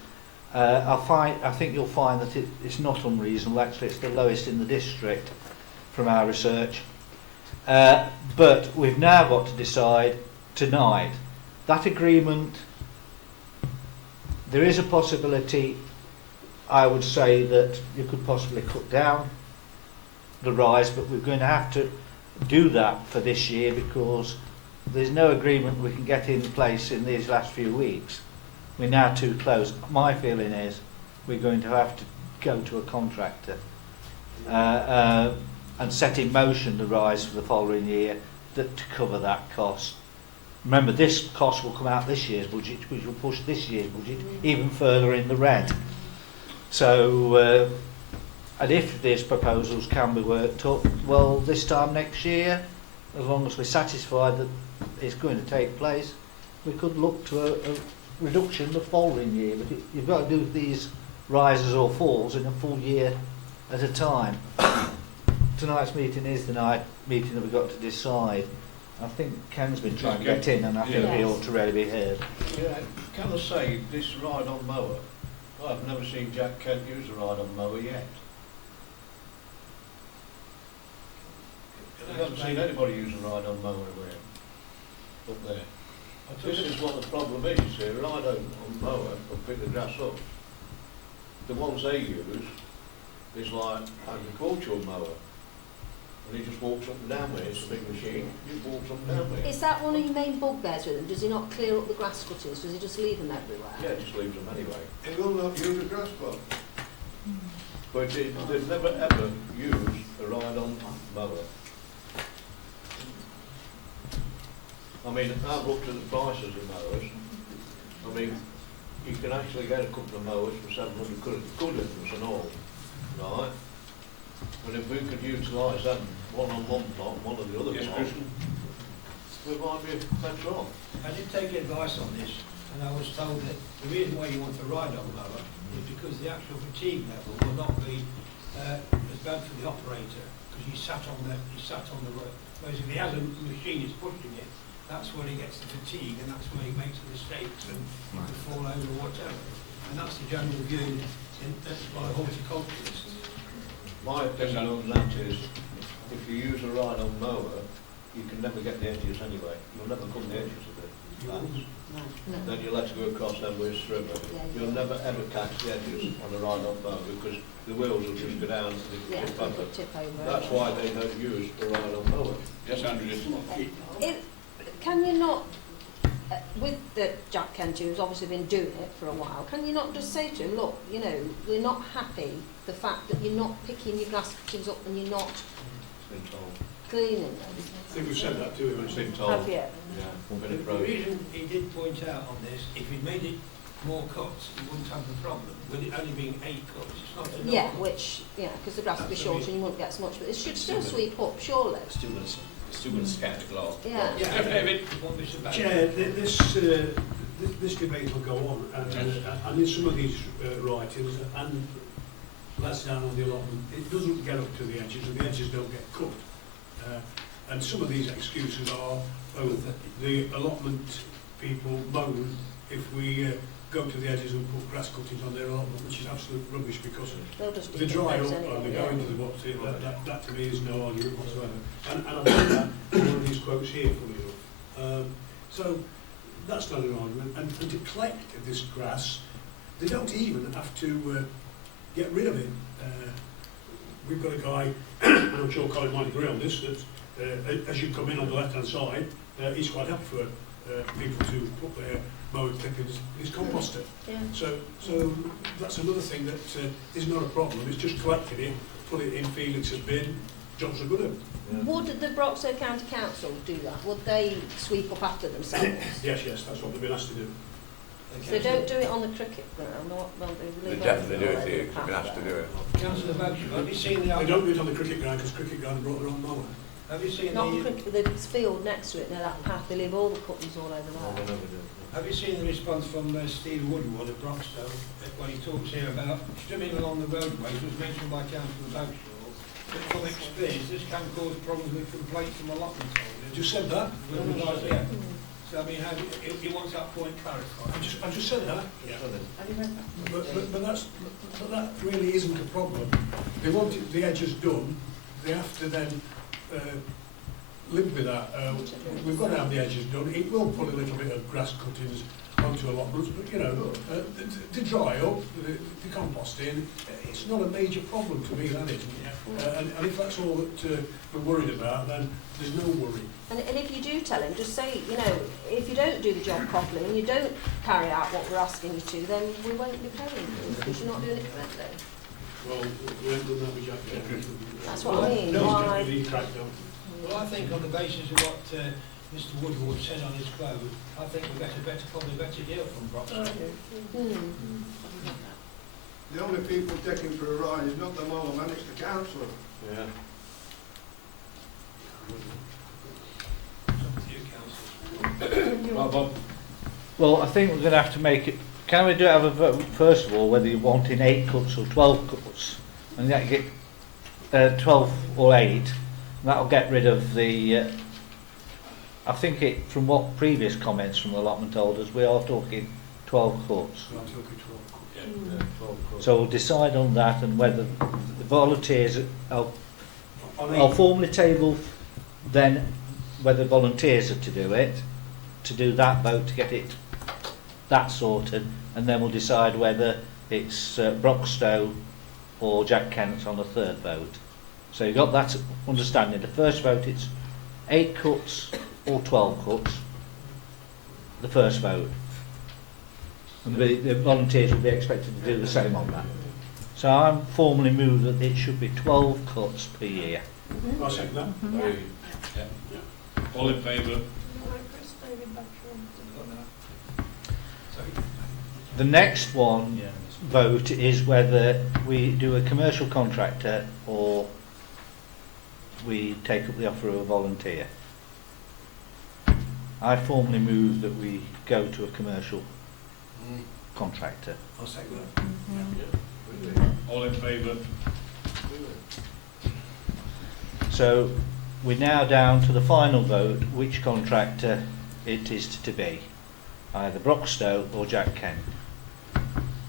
I think you'll find that it's not unreasonable. Actually, it's the lowest in the district from our research. But we've now got to decide tonight. That agreement, there is a possibility, I would say, that you could possibly cut down the rise, but we're going to have to do that for this year because there's no agreement we can get in place in these last few weeks. We're now too close. My feeling is we're going to have to go to a contractor and set in motion the rise for the following year to cover that cost. Remember, this cost will come out this year's budget, which will push this year's budget even further in the red. So, and if these proposals can be worked up, well, this time next year, as long as we're satisfied that it's going to take place, we could look to a reduction the following year. But you've got to do these rises or falls in a full year at a time. Tonight's meeting is the night meeting that we've got to decide. I think Ken's been trying to get in, and I think he ought to really be heard. Yeah, can I say, this ride-on mower, I've never seen Jack Kent use a ride-on mower yet. I haven't seen anybody use a ride-on mower around up there. This is what the problem is, you see, a ride-on mower will pick the grass up. The ones they use is like agricultural mower. And he just walks up and down with it. It's a big machine. He walks up and down with it. Is that one of your main bugbears with him? Does he not clear up the grass cuttings? Does he just leave them everywhere? Yeah, just leaves them anyway. He will not use a grass plot. But they've never ever used a ride-on mower. I mean, I've looked at the prices of mowers. I mean, you can actually get a couple of mowers for 700 quid, good difference and all, right? And if we could utilise them, one on one plot and one on the other Yes, plot, Christian? we might be better off. I did take advice on this, and I was told that the reason why you want a ride-on mower is because the actual fatigue level will not be as bad for the operator, because he's sat on the road. Whereas if he has a machine is pushing it, that's where he gets the fatigue, and that's where he makes the mistakes and he could fall over or whatever. And that's the general view by horticulturists. My opinion on that is, if you use a ride-on mower, you can never get the edges anyway. You'll never come the edges of it. Then you'll have to go across them with a stripper. You'll never ever catch the edges on a ride-on mower because the wheels will just go down and they tip over. That's why they don't use a ride-on mower. Yes, Andrew. Can you not, with the Jack Kent, who's obviously been doing it for a while, can you not just say to him, look, you know, we're not happy the fact that you're not picking your grass cuttings up and you're not cleaning them? I think we've said that to him. It's been told. Have you? Yeah, The reason he did point out on this, if he'd made it more cuts, he wouldn't have the problem. With it only being 8 cuts, it's not enough. Yeah, which, because the grass will be short and you won't get so much, but it should still sweep up, surely. Still going to scatter the glass. Yeah. Chair, this debate will go on, and in some of these writings, and less down on the allotment, it doesn't get up to the edges, and the edges don't get cut. And some of these excuses are, the allotment people moan if we go to the edges and put grass cuttings on their allotment, which is absolute rubbish because they dry up and they go into the bottom. That to me is no argument whatsoever. And I've heard that in one of these quotes here, funny enough. So that's not an argument. And to collect this grass, they don't even have to get rid of it. We've got a guy, and I'm sure Colin might agree on this, that as you come in on the left-hand side, he's quite happy for people to put their mower clippings in his composter. Yeah. So that's another thing that is not a problem. It's just collecting it, put it in Felix's bin, jobs are good. Would the Broxton County Council do that? Would they sweep up after themselves? Yes, that's what they've been asked to do. So they don't do it on the cricket ground, or They definitely do it here, they've been asked to do it. Councillor Bagsham, have you seen the... They don't do it on the cricket ground because cricket ground brought their own mower. Have you seen Not the field next to it, near that path, they leave all the cuttings all over there. Have you seen the response from Steve Woodward at Broxton when he talks here about strimming along the roadways, was mentioned by Councillor Bagshaw, that from experience this can cause problems with complaints from allotment holders. You said that? With regards, yeah. So I mean, he wants that point clarified. I just said that. Yeah. But that really isn't a problem. They want the edges done. They have to then live with that. We've got to have the edges done. It will put a little bit of grass cuttings onto allotments, but they dry up, the composting. It's not a major problem to me, that isn't. And if that's all that we're worried about, then there's no worry. And if you do tell him, just say, if you don't do the job properly and you don't carry out what we're asking you to, then we won't be paying you because you're not doing it correctly. Well, we haven't done that with Jack Kent. That's what I mean. No, Why? Well, I think on the basis of what Mr Woodward said on his quote, I think we get probably a better deal from Broxton. The only people taking for a ride is not the mower man, it's the council. Yeah. Well, I think we're going to have to make it. Can we have a vote first of all whether you're wanting 8 cuts or 12 cuts, and that get 12 or 8. And that'll get rid of the. I think it from what previous comments from the allotment holders, we are talking 12 cuts. I'm talking 12 cuts. Yeah, 12 cuts. So we'll decide on that and whether the volunteers. I'll formally table then whether volunteers are to do it, to do that vote to get it that sorted, and then we'll decide whether it's Broxton or Jack Kent's on the third vote. So you've got that understanding. The first vote it's 8 cuts or 12 cuts. The first vote. And the volunteers will be expected to do the same on that. So I'm formally moved that it should be 12 cuts per year. I'll second that. All in favour? The next one vote is whether we do a commercial contractor or we take up the offer of a volunteer. I formally move that we go to a commercial contractor. I'll say that. All in favour? So we're now down to the final vote, which contractor it is to be, either Broxtowe or Jack Kent.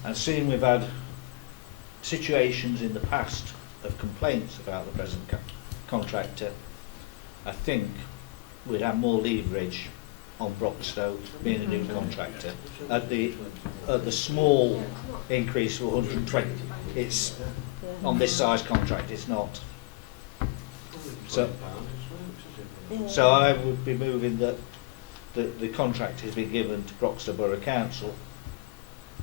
And seeing we've had situations in the past of complaints about the present contractor, I think we'd have more leverage on Broxtowe being a new contractor. At the small increase of 120, it's on this size contract, it's not. So I would be moving that the contract has been given to Broxtowe Borough Council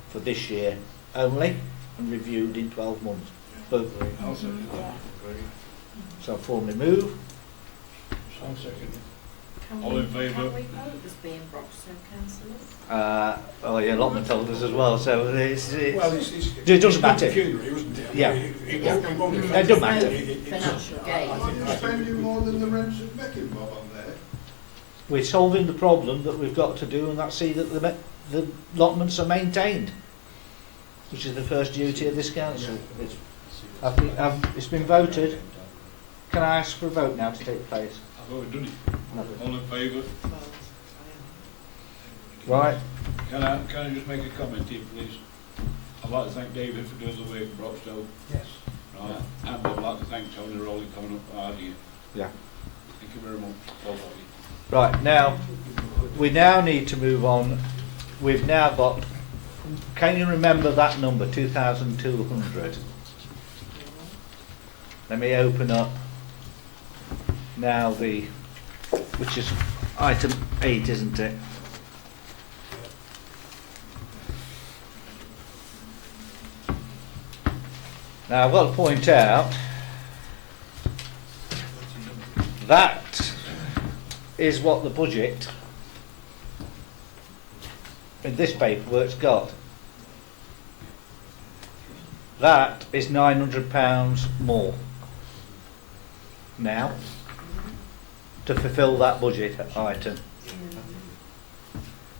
for this year only and reviewed in 12 months. But, so I formally move. I'll second. All in favour? Can we vote as being Broxtowe councillors? Oh yeah, allotment holders as well, so it's Well, it doesn't matter. Pecuniary, wasn't it? Yeah. It doesn't matter. Financial gain. Are you spending more than the rents at Beckenbob on there? We're solving the problem that we've got to do, and that's see that the allotments are maintained, which is the first duty of this council. It's been voted. Can I ask for a vote now to take place? I've already done it. All in favour? Right. Can I just make a comment here, please? I'd like to thank David for doing the work for Broxtowe. Yes. Right. And I'd like to thank Tony Rowley coming up hard here. Yeah. Thank you very much, both of you. Right, now, we now need to move on. We've now got, can you remember that number, 2,200? Let me open up now which is item 8, isn't it? Now I've got to point out that is what the budget in this paperwork's got. That is £900 more now to fulfil that budget item.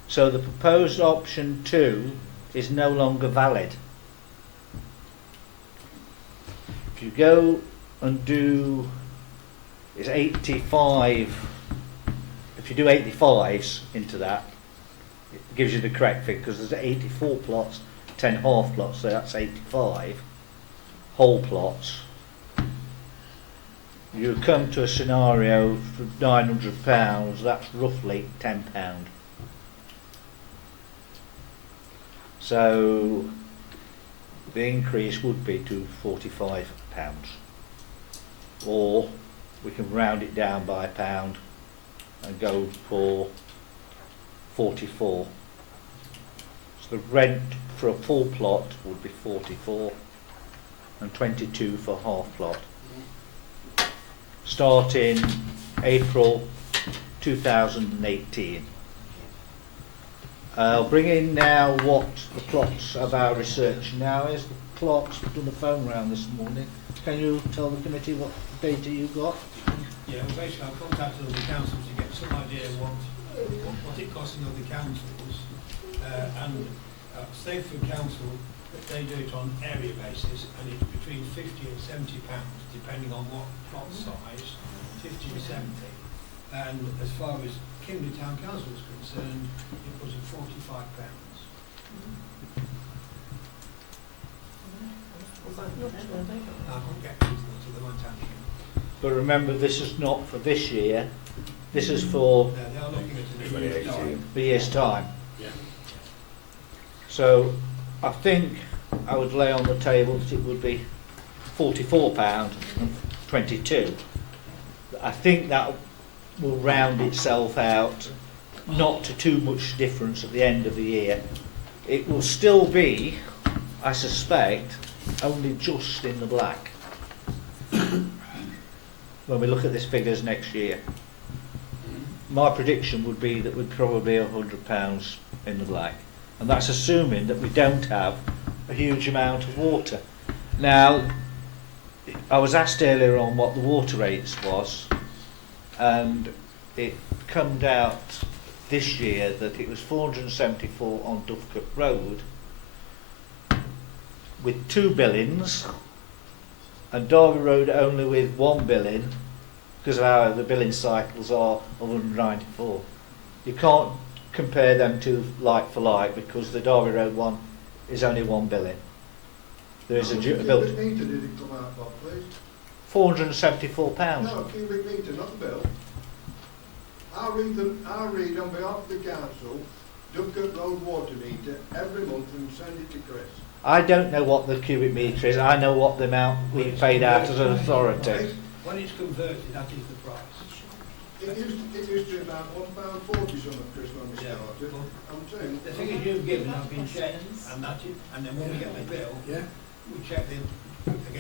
So the proposed option 2 is no longer valid. If you go and do, it's 85, if you do 85s into that, it gives you the correct figure, because there's 84 plots, 10 half plots, so that's 85 whole plots. You come to a scenario for £900, that's roughly £10. So the increase would be to £45, or we can round it down by £1 and go for 44. So the rent for a full plot would be 44 and 22 for half plot. Starting April 2018. I'll bring in now what the plots of our research now is. The clerk's done the phone round this morning. Can you tell the committee what data you got? Yeah, well, basically I've contacted all the councils to get some idea what it costs in other councils, and Stafford Council, they do it on area basis, and it's between £50 and £70 depending on what plot size, 50 to 70. And as far as Kimberley Town Council is concerned, it was at £45. I couldn't get to the one town. But remember, this is not for this year. This is for They are looking at a new year's time. the year's time. Yeah. So I think I would lay on the table that it would be £44 and 22. I think that will round itself out, not to too much difference at the end of the year. It will still be, I suspect, only just in the black when we look at these figures next year. My prediction would be that we'd probably be £100 in the black. and that's assuming that we don't have a huge amount of water. Now, I was asked earlier on what the water rates was, and it come out this year that it was 474 on Dovecote Road with 2 billings, and Derby Road only with 1 billing, because of how the billing cycles are of 194. You can't compare them two like for like, because the Derby Road one is only 1 billing. There is a cubic metre did it come out, Bob, please? £474. No, cubic metre, not the bill. I read on behalf of the council, Dovecote Road water meter every month and send it to Chris. I don't know what the cubic metre is. I know what the amount we paid out as an authority. When it's converted, that is the price. It used to be about £1.40 something, Chris, when we started. I'm saying. The figures you've given have been checked, and that's it. And then when we get the bill, we check them.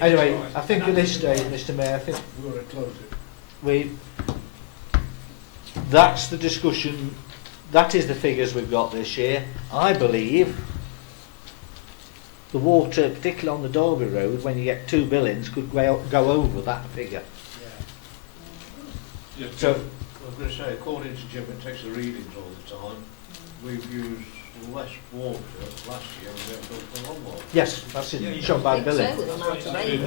Anyway, I think at this stage, Mr. Mayor, I think We're going to close it. that's the discussion. That is the figures we've got this year. I believe the water, particularly on the Derby Road, when you get 2 billings, could go over that figure. Yeah, So, I was going to say, according to Jim, it takes the readings all the time. We've used less water last year than we have done for a long while. yes, that's shown by the billing. So, the amount of rain.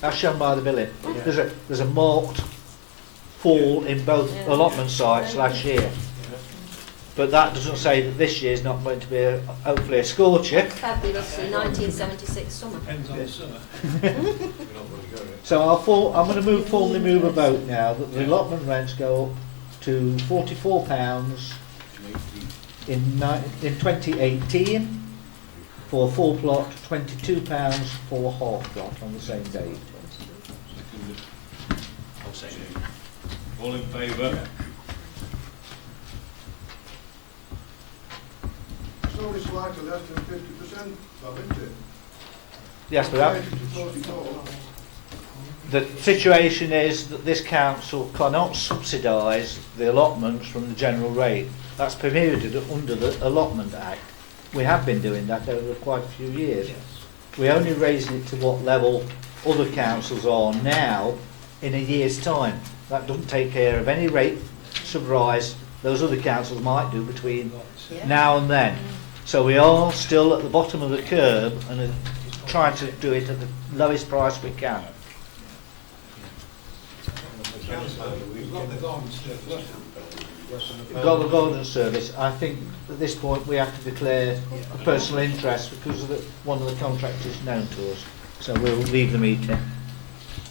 That's shown by the billing. There's a marked fall in both allotment sites last year. But that doesn't say that this year's not going to be hopefully a scorcher. Fabulously 1976 summer. Depends on the summer. So I'm going to formally move a vote now that the allotment rents go up to £44 in 2018 for a full plot, £22 for a half plot on the same date. I'll say no. All in favour? It's only slightly less than 50%, Bob, isn't it? Yes, but that, 44. the situation is that this council cannot subsidise the allotments from the general rate. That's permitted under the Allotment Act. We have been doing that over quite a few years. We only raised it to what level other councils are now in a year's time. That doesn't take care of any rate subrise those other councils might do between now and then. So we are still at the bottom of the curve and are trying to do it at the lowest price we can. We've got the garden service. Got the golden service. I think at this point we have to declare a personal interest because of one of the contractors known to us. So we'll leave the meeting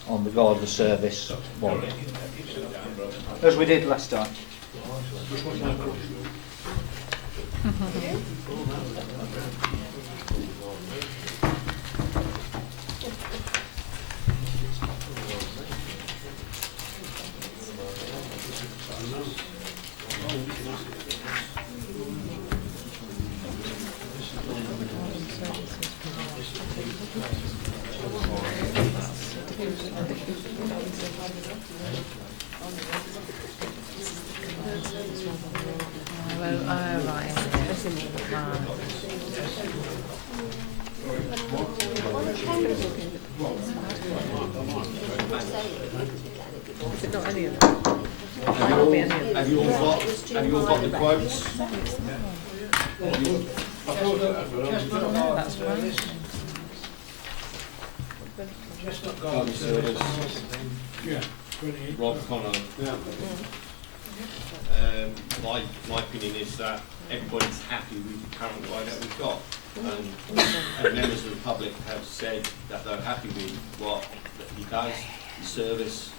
on the garden service one, as we did last time. Have you all got the quotes? That's right. Garden service. Yeah. Rob Connor. My opinion is that everybody's happy with the current way that we've got. And members of the public have said that they're happy with what he does, the service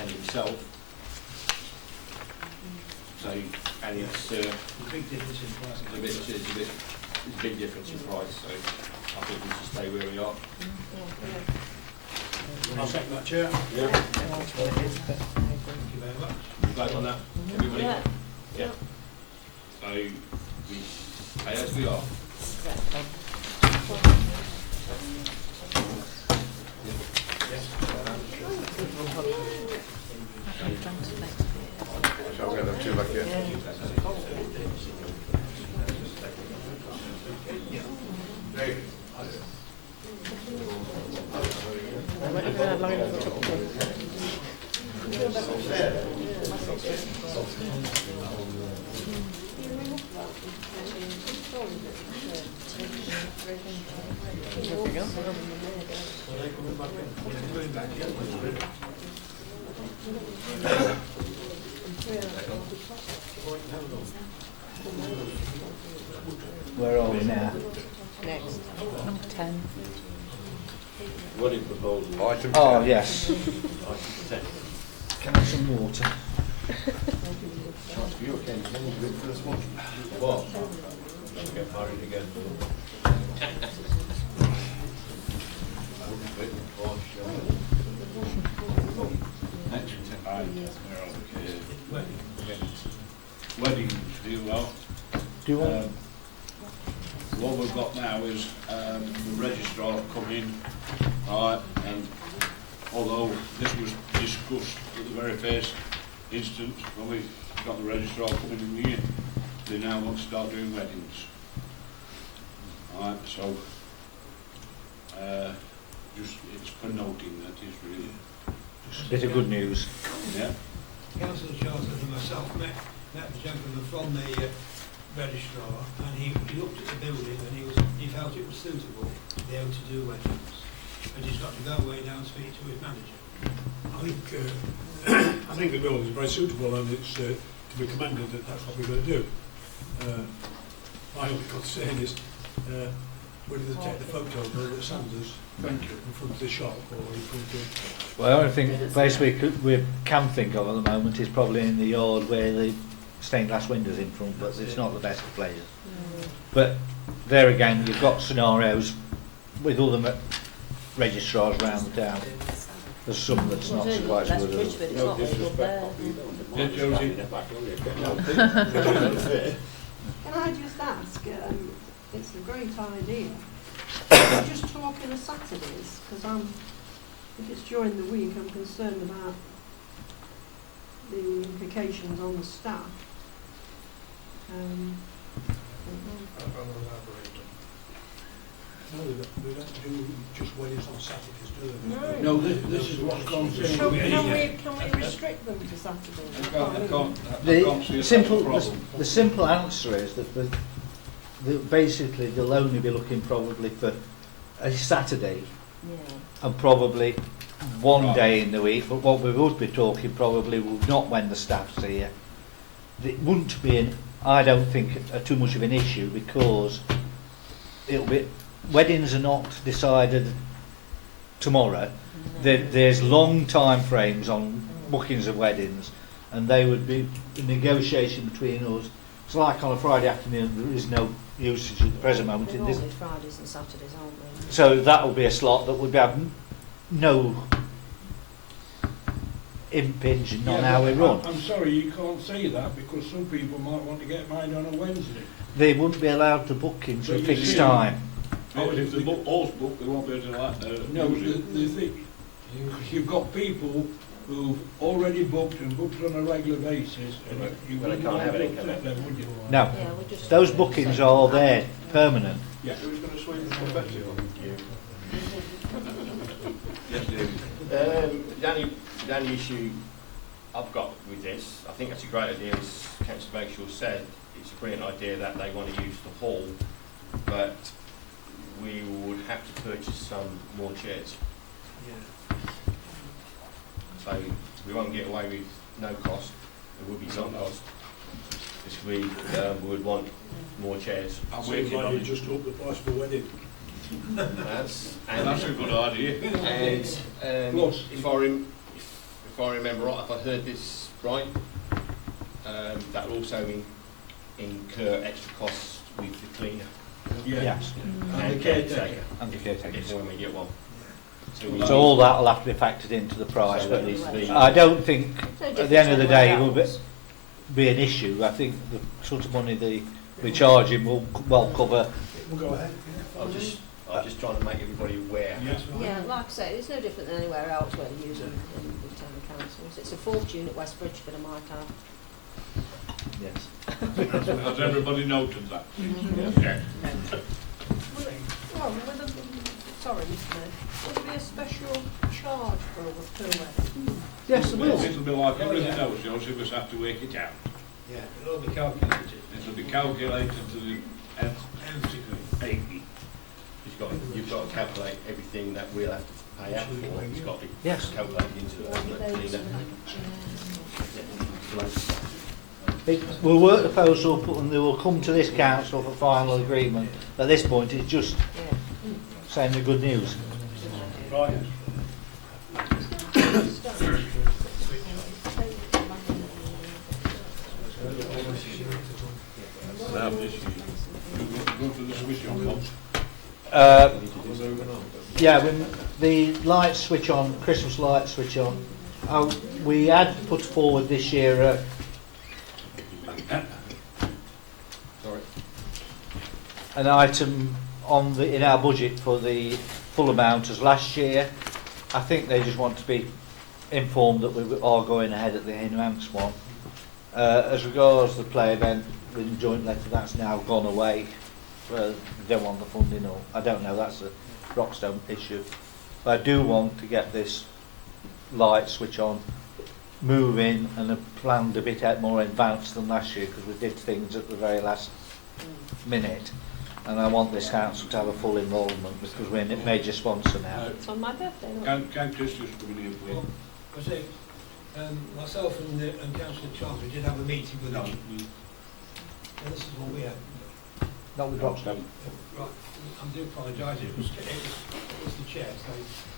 and himself. So, and it's A big difference in price. it's a big difference in price, so I think we should stay where we are. I'll second that, Chair. Yeah. Thank you very much. You vote on that, everybody? Yeah. Yeah. So, we stay as we are. Shall we get them two back here? Where are we now? Next. Number 10. Wedding proposal. Item Oh, 10. yes. Item 10. Can I have some water? Chance for you again, can you do it for this one? What? She'll get married again. Next item, weddings, do you well? Do you want? What we've got now is the registrar come in, right, and although this was discussed at the very first instance when we got the registrar coming in here, they now want to start doing weddings. Right, so just it's for noting that is really. Bit of good news. Yeah. Councillor Charlton and myself met the gentleman from the registrar, and he looked at the building and he felt it was suitable to be able to do weddings. But he's got to go away down and speak to his manager. I think the building is very suitable, and it's to be commended that that's what we're going to do. My only concern is whether they take the photos over at Sanders in front of the shop or in front of... Well, the only thing basically we can think of at the moment is probably in the yard where the stained glass windows in front, but it's not the best of places. But there again, you've got scenarios with other registrars around the town. There's some that's not quite so good. It's not legal there. Yeah, Josie. Can I just ask, it's a great idea, we're just talking of Saturdays, because if it's during the week, I'm concerned about the implications on the staff. No, they don't do just weddings on Saturdays, do they? No, this is what's gone through. So can we restrict them to Saturdays? I can't see The problem. the simple answer is that basically they'll only be looking probably for a Saturday and probably one day in the week, but what we would be talking probably would not when the staff's here. It wouldn't be, I don't think, too much of an issue, because it'll be, weddings are not decided tomorrow. There's long time frames on bookings of weddings, and they would be a negotiation between us. It's like on a Friday afternoon, there is no usage at the present moment They're in this. normally Fridays and Saturdays, aren't they? So that will be a slot that would have no impinging on how we run. I'm sorry, you can't say that, because some people might want to get married on a Wednesday. They wouldn't be allowed to book into a But you fixed see- time. If they book, all book, they won't be able to No, use it. the thing, you've got people who've already booked and booked on a regular basis, and you Well, they wouldn't can't want have to it, can upset them, would you? No, Yeah, we're just those bookings are there, permanent. Yeah. Who's going to swing the confetti on? Yes, David. The only issue I've got with this, I think that's a great idea, as Councillor Bakeshaw said, it's a brilliant idea that they want to use the hall, but we would have to purchase some more chairs. So we won't get away with no cost, there would be some cost, because we would want more chairs. I'm Seems working like on you it. just up the price for a wedding. That's That's a good idea. And Plus, if I remember right, if I heard this right, that will also incur extra costs with the cleaner Yes, And the caretaker. and the caretakers. when we get one. So all that will have to be factored into the price, So but that needs to be- I don't think no at the end of the day it will difference be an issue. I think the sort of money we charge him will well cover. We'll go ahead. I'm just trying to make everybody aware. Yes. Yeah, like I say, it's no different than anywhere else where they use them in the town councils. It's a fortune at West Bridgeford, I might add. Yes. Has everybody noted that? Yeah. Well, sorry, Mr. Mayor, would there be a special charge for per wedding? Yes, there will. It'll be like everything else, you just have to work it out. Yeah, it'll all be calculated. It'll be calculated to the nth degree. It's you've got to calculate everything that we'll have to pay out for. It's got to be Yes. calculated into it, hasn't it? We'll work the proposal up and they will come to this council for final agreement. At this point, it's just saying the good news. Right. Go to the switch on one. Yeah, when the lights switch on, Christmas lights switch on. We had put forward this year an item on in our budget for the full amount as last year. I think they just want to be informed that we are going ahead at the enhanced one. As regards the play event, the joint letter, that's now gone away. They don't want the funding, or I don't know, that's a Rockstone issue. But I do want to get this light switch on moving and have planned a bit more advanced than last year because we did things at the very last minute. And I want this council to have a full involvement because we're a major sponsor now. It's on my birthday. Can Chris just come in here, please? Well, I say, myself and Councillor Charles, we did have a meeting with them. Well, this is what we had. Not with Rockstone. Right, I do apologise, it was the chair. So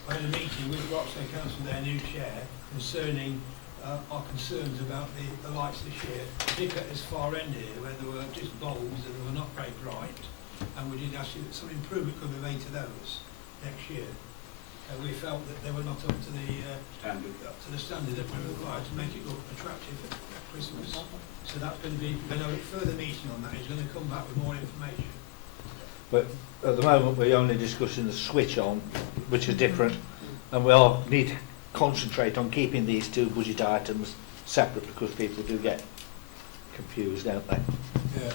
I had a meeting with Rockstone Council, their new chair, concerning our concerns about the lights this year, particularly at this far end here, where there were just bulbs and they were not very bright. And we did ask you that some improvement could be made to those next year. We felt that they were not up to the standard that we required to make it look attractive at Christmas. So that's going to be a further meeting on that. He's going to come back with more information. But at the moment we're only discussing the switch on, which is different, and we need to concentrate on keeping these two budget items separate because people do get confused, don't they? Yeah.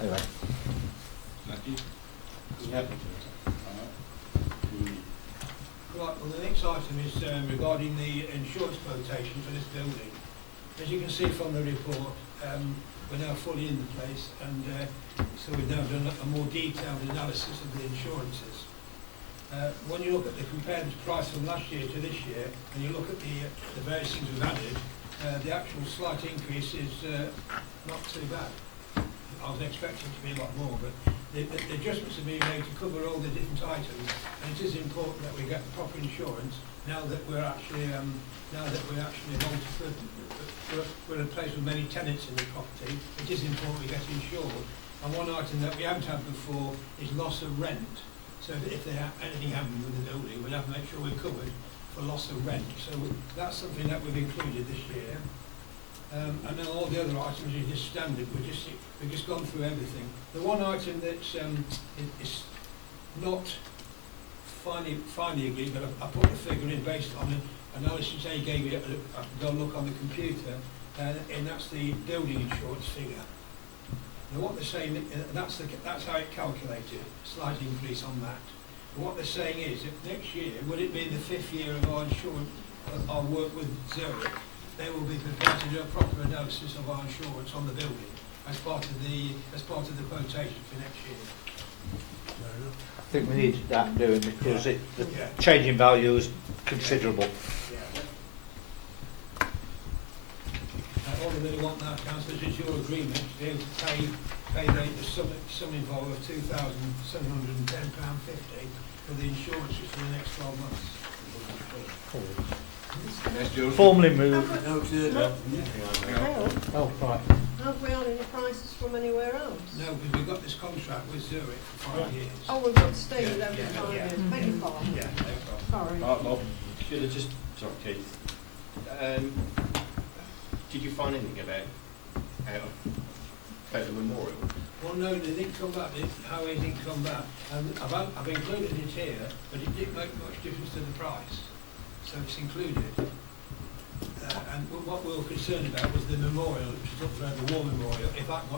Anyway. Right, well the next item is regarding the insurance quotation for this building. As you can see from the report, we're now fully in the place, and so we've now done a more detailed analysis of the insurances. When you look at the compared price from last year to this year, and you look at the various things we've added, the actual slight increase is not too bad. I was expecting to be a lot more, but the adjustments are being made to cover all the different items, and it is important that we get the proper insurance now that we're actually we're in a place with many tenants in the property. It is important we get insured, and one item that we haven't had before is loss of rent. So if anything happened with the building, we'd have to make sure we're covered for loss of rent. So that's something that we've included this year. And then all the other items are just standard. We've just gone through everything. The one item that's is not finally agreed, but I put the figure in based on an analysis they gave me. I can go look on the computer, and that's the building insurance figure. Now what they're saying, that's how it calculated, slight increase on that. But what they're saying is, if next year, will it be the 5th year of our insurance, our work with Zurich, they will be prepared to do a proper analysis of our insurance on the building as part of the quotation for next year. I think we need that doing because the change in value is considerable. All they really want now, councillors, is your agreement to be able to pay the sum involved of £2,710.50 for the insurances for the next 12 months. Formally moved. Oh, right. Have we had any prices from anywhere else? No, because we've got this contract with Zurich for 5 years. Oh, we've got to stay with them for 5 years. Beg your pardon. Yeah, no problem. Sorry. Should have just, sorry Keith, did you find anything about the memorial? Well, no, they didn't come back. How he didn't come back. I've included it here, but it didn't make much difference to the price. So it's included. And what we were concerned about was the memorial, which is up there, the war memorial. If that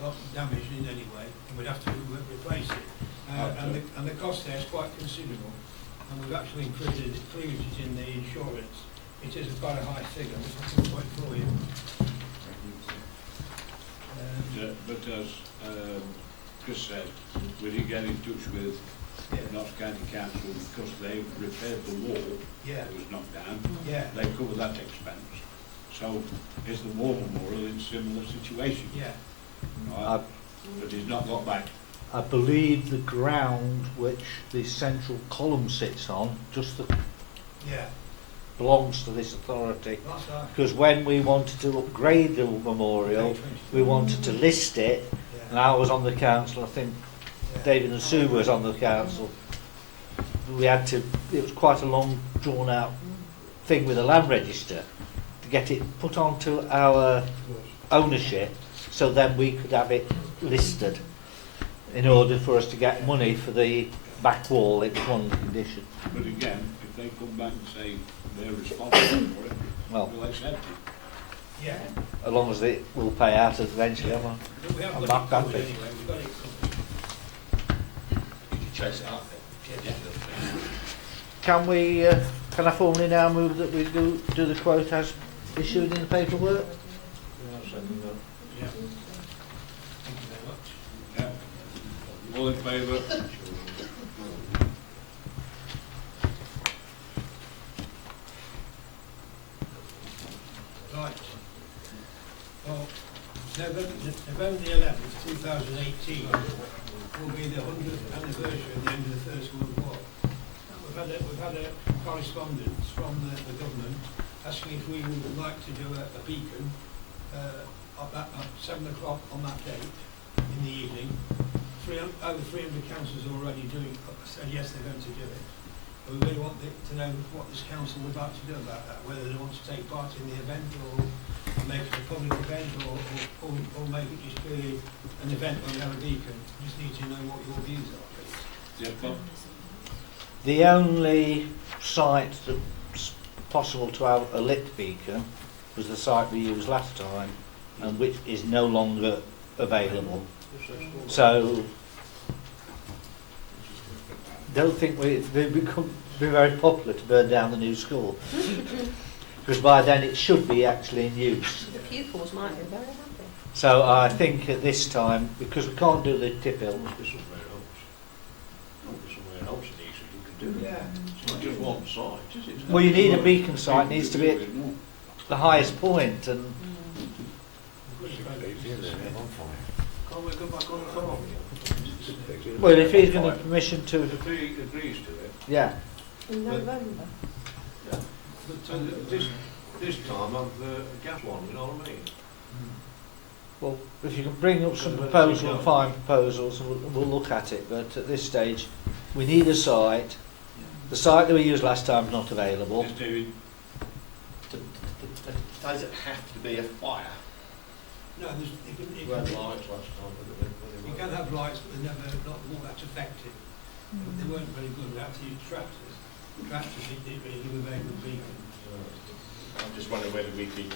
got damaged in any way, then we'd have to replace it. And the cost there is quite considerable. And we've actually included it in the insurance. it is quite a high figure, which I can point for you. But as Chris said, we did get in touch with Notts County Council because they've repaired the wall that was knocked down. Yeah. They cover that expense. So is the war memorial in a similar situation? Yeah. Right? But he's not got back. I believe the ground which the central column sits on just belongs to this authority. That's right. Because when we wanted to upgrade the memorial, we wanted to list it, and I was on the council, I think David and Sue was on the council. We had to, it was quite a long drawn out thing with the land register to get it put onto our ownership so then we could have it listed in order for us to get money for the back wall in one condition. But again, if they come back and say they're responsible for it, well, we'll accept it. Yeah. As long as it will pay out eventually, I'm back happy. Anyway, we've got it covered. You can chase it up then. Can we, can I formally now move that we do the quote as issued in the paperwork? Yeah, I'll second that. Yeah. Thank you very much. Yeah. All in favour? Right. Well, November the 11th, 2018 will be the 100th anniversary of the end of the First World War. We've had a correspondence from the government asking if we would like to do a beacon at 7 o'clock on that date in the evening. Over 300 councillors already said yes, they're going to do it. But we really want to know what this council would like to do about that, whether they want to take part in the event or make it a public event or make it just be an event where we have a beacon. We just need to know what your views are, please. Yeah, Bob? The only site that's possible to have a lit beacon was the site we used last time and which is no longer available. So, don't think they become be very popular to burn down the new school. Because by then it should be actually in use. The pupils might be very happy. So I think at this time, because we can't do the tip hill, Yeah. It's not just one site, is it? well, you need a beacon site, it needs to be at the highest point, and Can't we go back on the farm? well, if he's going to permission to, If he agrees to it. yeah. In November. Yeah. But this time I've a gas one, you know what I mean? Well, if you can bring up some proposals, fine proposals, we'll look at it. But at this stage, we need a site. The site that we used last time is not available. Yes, David. Does it have to be a fire? No, We had lights last time, but you can have lights, but they're not all that effective. They weren't very good. We had to use tractors. Tractors didn't really give a very good beacon. I'm just wondering whether we could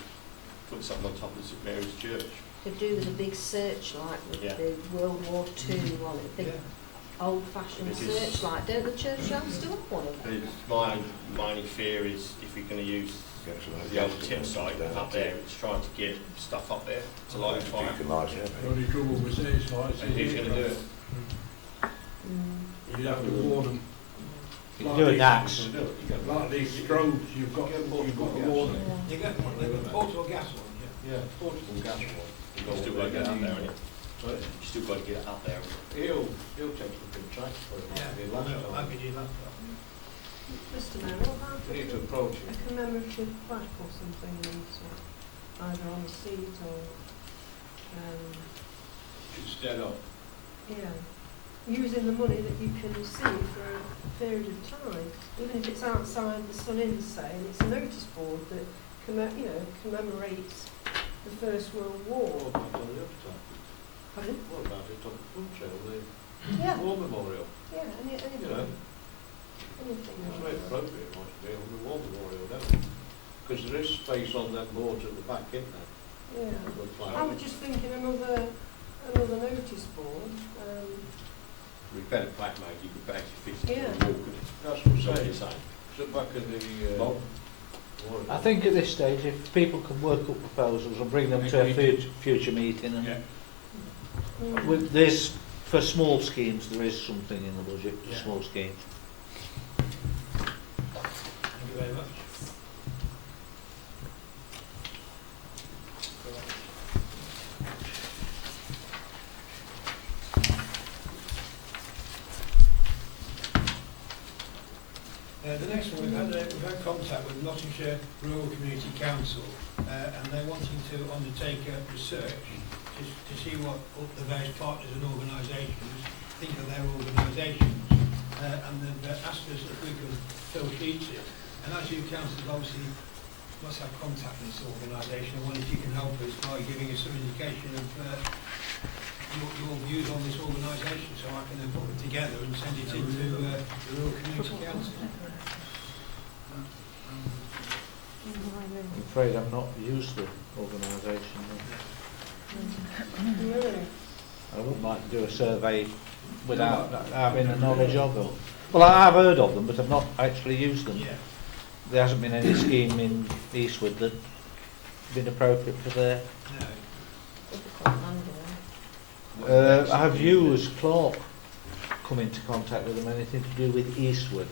put something on top of St Mary's Church. Could do with a big searchlight with Yeah. the World War II on it. Big old-fashioned It is- searchlight. Don't the churchyards still have one of them? My only fear is if we're going to use the old tip site up there, it's trying to get stuff up there to light a fire. The only trouble with searchlights And who's going to do it? you'd have to warn them. You can do an axe. Like these strobes, you've got to warn them. You get a portable gas one, yeah, portable gas one. You've still got to get it up there, haven't you? Sorry? You've still got to get it up there. He'll take some big tracks for it, like the last I time. could do that. Mr Mayor, what about We need to approach a it. commemorative plaque or something, either on a seat or, Instead of. yeah, using the money that you can receive for a period of time, even if it's outside the Sun Inn, say, and it's a notice board that commemorates the First World War. What about on the other side? Pardon? What about it on the front trail, the Yeah, war memorial? yeah, anything. You know, Anything. it's very appropriate, might be, on the war memorial, don't it? Because there is space on them boards at the back, isn't there? Yeah. For a flag. I was just thinking another notice board. We've better plaque made, you could actually fix it Yeah. to the wall, couldn't it? That's what I'm So what saying. you're saying. Sit back in the, Bob? I think at this stage, if people can work up proposals and bring them to a future meeting, and with this, for small schemes, there is something in the budget for small schemes. Thank you very much. The next one, we've had contact with Nottinghamshire Rural Community Council, and they're wanting to undertake a research to see what the various partners and organisations think of their organisations, and they've asked us if we can fill sheets in. And as you councillors obviously must have contact with this organisation, I wonder if you can help us by giving us some indication of your views on this organisation, so I can then put them together and send it into the Rural Community Council. I'm afraid I've not used the organisation. I wouldn't like to do a survey without having a knowledge of them. Well, I have heard of them, but I've not actually used them. Yeah. There hasn't been any scheme in Eastwood that's been appropriate for there. Have you, as Clark, come into contact with them? Anything to do with Eastwood?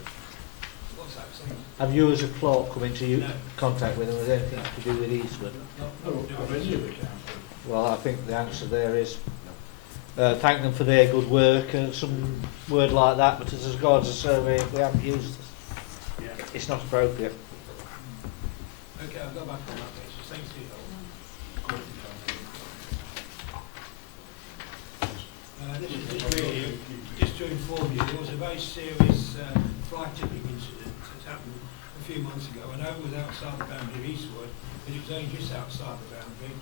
What's that saying? Have you, as a Clark, come into contact with them with anything to do with Eastwood? Well, I think the answer there is thank them for their good work and some word like that, but as regards a survey, if we haven't used it, it's not appropriate. Okay, I'll go back on that basis. Thanks for your help. This is just really, just to inform you, there was a very serious fly tipping incident that happened a few months ago. I know it was outside the boundary of Eastwood, but it was only just outside the boundary,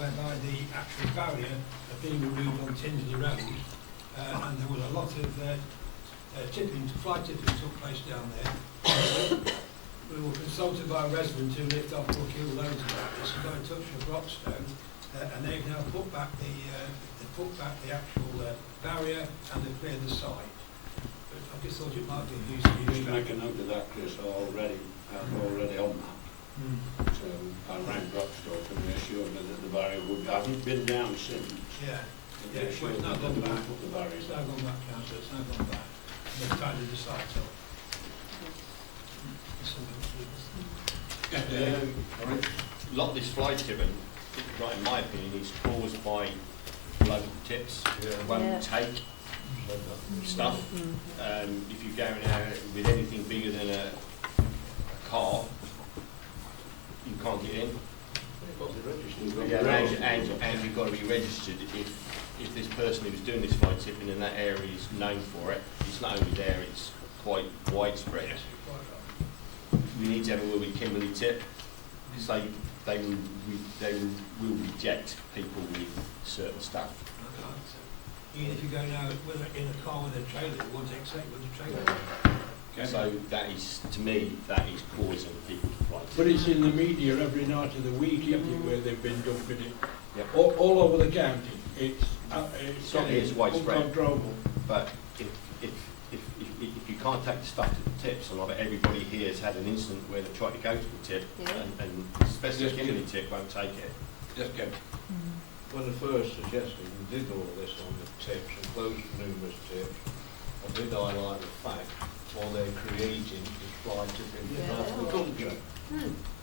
whereby the actual barrier had been removed on Tinsley Road, and there was a lot of fly tipping took place down there. We were consulted by a resident who lived off Brook Hill loads about this and got in touch with Rockstone, and they've now put back the actual barrier and they've cleared the site. But I just thought it might be useful. Just make a note of that, Chris, already on that. So I rang Rockstone and they assured me that the barrier hasn't been down since. Yeah. They assured me that they would put the barrier It's now gone back, Councillor, it's now gone back. They've tidied the site up. A lot of this fly tipping, right, in my opinion, is caused by local tips who won't take stuff. If you're going out with anything bigger than a car, you can't get in. And you've got to be registered. If this person who's doing this fly tipping in that area is known for it, it's not only there, it's quite widespread. We need to have a word with Kimberley Tip, because they will reject people with certain stuff. Even if you go now in a car with a trailer, you want to accept with a trailer. Okay. So that is, to me, that is causing people to fly. But it's in the media every night of the week, isn't it, where they've been dumping it. Yep. All over the county. It's widespread. uncontrollable. But if you can't take the stuff to the tips, and everybody here has had an incident where they tried to go to the tip, and especially Kimberley Tip won't take it. Just go. When I first suggested we did all this on the tips and closed numerous tips, I did highlight the fact all they're creating is fly tipping across the country.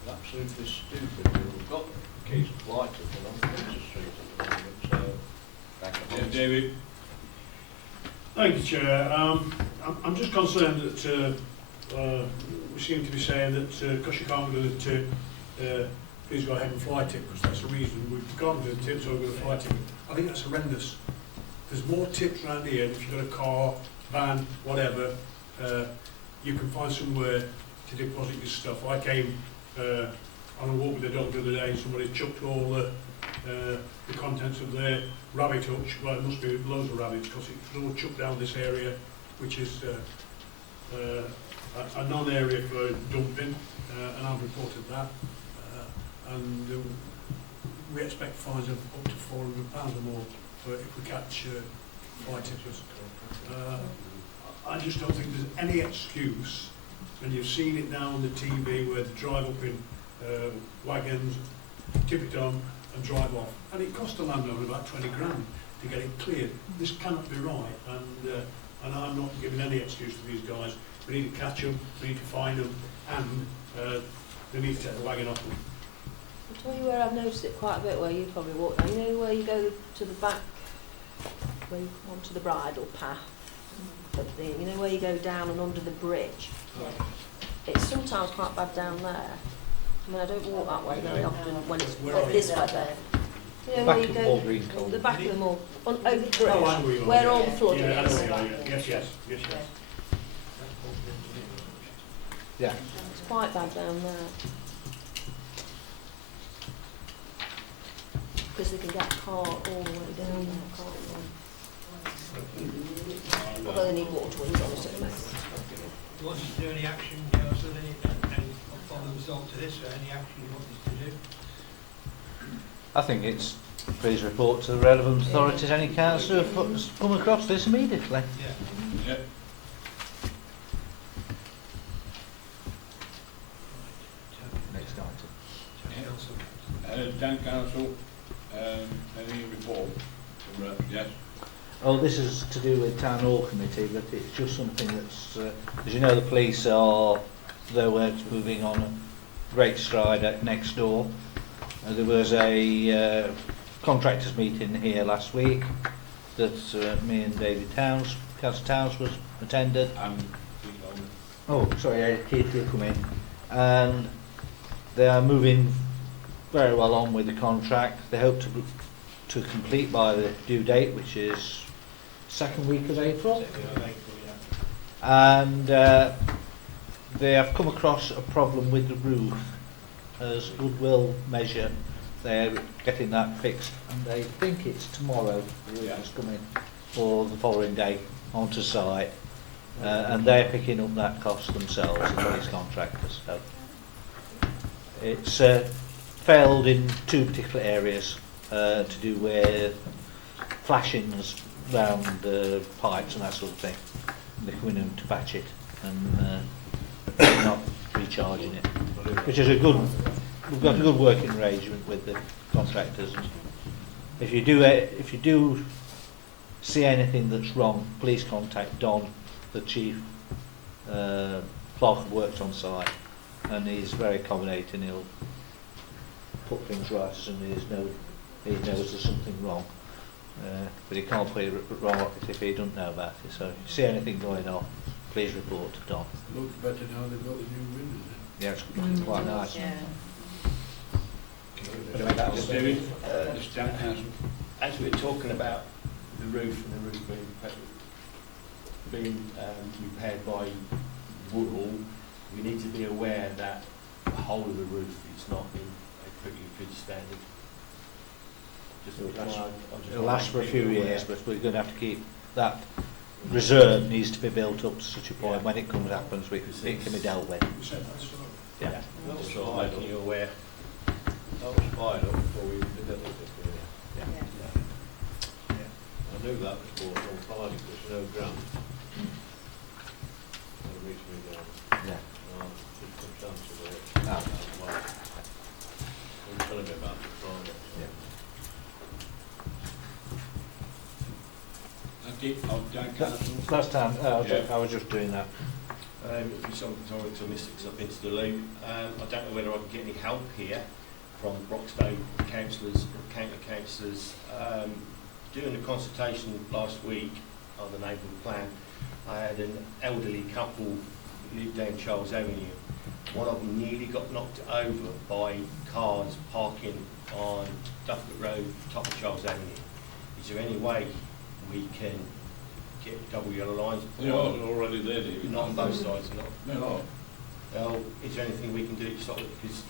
Absolutely stupid. We've got keys of fly tipping on Princes Street at the moment, so back to David. Thank you, Chair. I'm just concerned that we seem to be saying that because you can't go to the tip, please go ahead and fly tip, because that's the reason. We can't do the tip, so we're going to fly tip. I think that's horrendous. There's more tips around here. If you've got a car, van, whatever, you can find somewhere to deposit your stuff. I came on a walk with the dog the other day, and somebody chucked all the contents of their rabbit hutch. Well, it must be loads of rabbits, because it's all chucked down this area, which is a non-area for dumping, and I've reported that. And we expect fines of up to £400 or more if we catch fly tippers. I just don't think there's any excuse and you've seen it now on the TV where they drive up in wagons, tip it on and drive off. And it cost the landowner about 20 grand to get it cleared. This cannot be right, and I'm not giving any excuse to these guys. We need to catch them, we need to find them, and they need to take the wagon off them. I'll tell you where I've noticed it quite a bit, where you probably walk down. You know where you go to the back, where you come onto the bridle path? You know where you go down and under the bridge? It's sometimes quite bad down there. I mean, I don't walk that way very often when it's this weather. You know where you go, the back of the mall, over the bridge, where all the flooding is. Yes. Yeah. It's quite bad down there. Because they can get a car all the way down there, can't they? Although they need water wings on it at the moment. Do you want us to do any action, Councillor, any follow result to this, or any action you want us to do? I think it's, please report to the relevant authorities, any councillor who's come across this immediately. Yeah. Yeah. Next item. Town council, any report? Yes. Oh, this is to do with Town Hall Committee, but it's just something that's, as you know, the police are, their work's moving on a great stride at next door. There was a contractors meeting here last week that me and David Towns, Councillor Towns, was attended. Oh, sorry, Keith will come in. And they are moving very well on with the contract. They hope to complete by the due date, which is second week of April. And they have come across a problem with the roof. As goodwill measure, they're getting that fixed, and they think it's tomorrow the roof is coming, or the following day onto site, and they're picking up that cost themselves, the police contractors. So it's failed in two particular areas, to do with flashings round the pipes and that sort of thing. And they're coming in to patch it, and not recharging it, which is a good. We've got a good working arrangement with the contractors. If you do see anything that's wrong, please contact Don, the chief clerk who works on site, and he's very accommodating. He'll put things right as soon as he knows there's something wrong. But he can't put it wrong if he doesn't know about it. So if you see anything going on, please report to Don. Looks better now they've got the new windows in. Yeah, it's looking quite nice. Yeah. As we're talking about the roof and the roof being repaired by Woodhall, we need to be aware that the whole of the roof is not in a pretty good standard. It'll last for a few years, but we're going to have to keep that reserve needs to be built up to such a point when it comes happens, it can be dealt with. Yeah, just sort of making you aware. That was fired up before we even did anything really. I knew that was bought on Friday, because there's no grant. They reached me down. Yeah. Took some chance of it. Ah. They were telling me about it Friday. Yeah. Last time, I was just doing that. Sorry to miss it because I've been to the loo. I don't know whether I can get any help here from Broxtowe councillors or county councillors. During the consultation last week on the neighbourhood plan, I had an elderly couple who lived down Charles Avenue. One of them nearly got knocked over by cars parking on Duffett Road, top of Charles Avenue. Is there any way we can get double yellow lines? They are already there, David. Not on both sides, not. No. Well, is there anything we can do to stop it? Because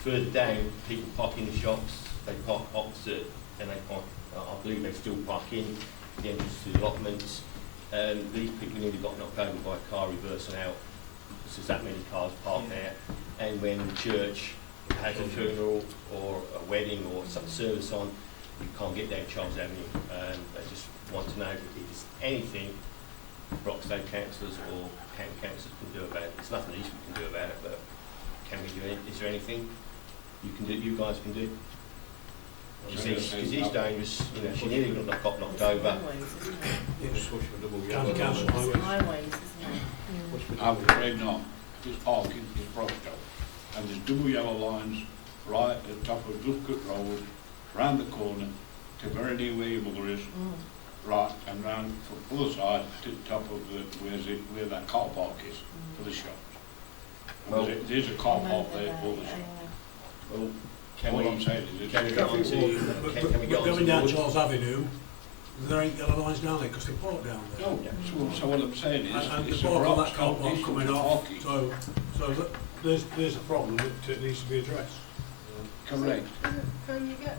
further down, people park in the shops, they park opposite, and they park, I believe they still park in the entrance to the allotments. These people nearly got knocked over by a car reversing out. There's that many cars parked there. And when the church has a funeral or a wedding or some service on, you can't get down Charles Avenue. They just want to know if there's anything Broxtowe councillors or county council can do about it. There's nothing Eastwood can do about it, but can we do it? Is there anything you guys can do? Because he's dangerous, you know, she nearly got knocked over. County council highways. I'm afraid not. There's parking, there's Brockstow, and there's double yellow lines right at the top of Gloucester Road, round the corner to very near where your mother is, right, and round from the other side to the top of where that car park is for the shops. And Well, there's a car park there for the shops. Well, What I'm saying is, can we get on to, can we get on to Going down wood? Charles Avenue, there ain't yellow lines down there because they park down there. no, so what I'm saying is, And it's the a park on that Brockstow car park issue coming with off, parking. so there's a problem that needs to be addressed. Correct. Can you get,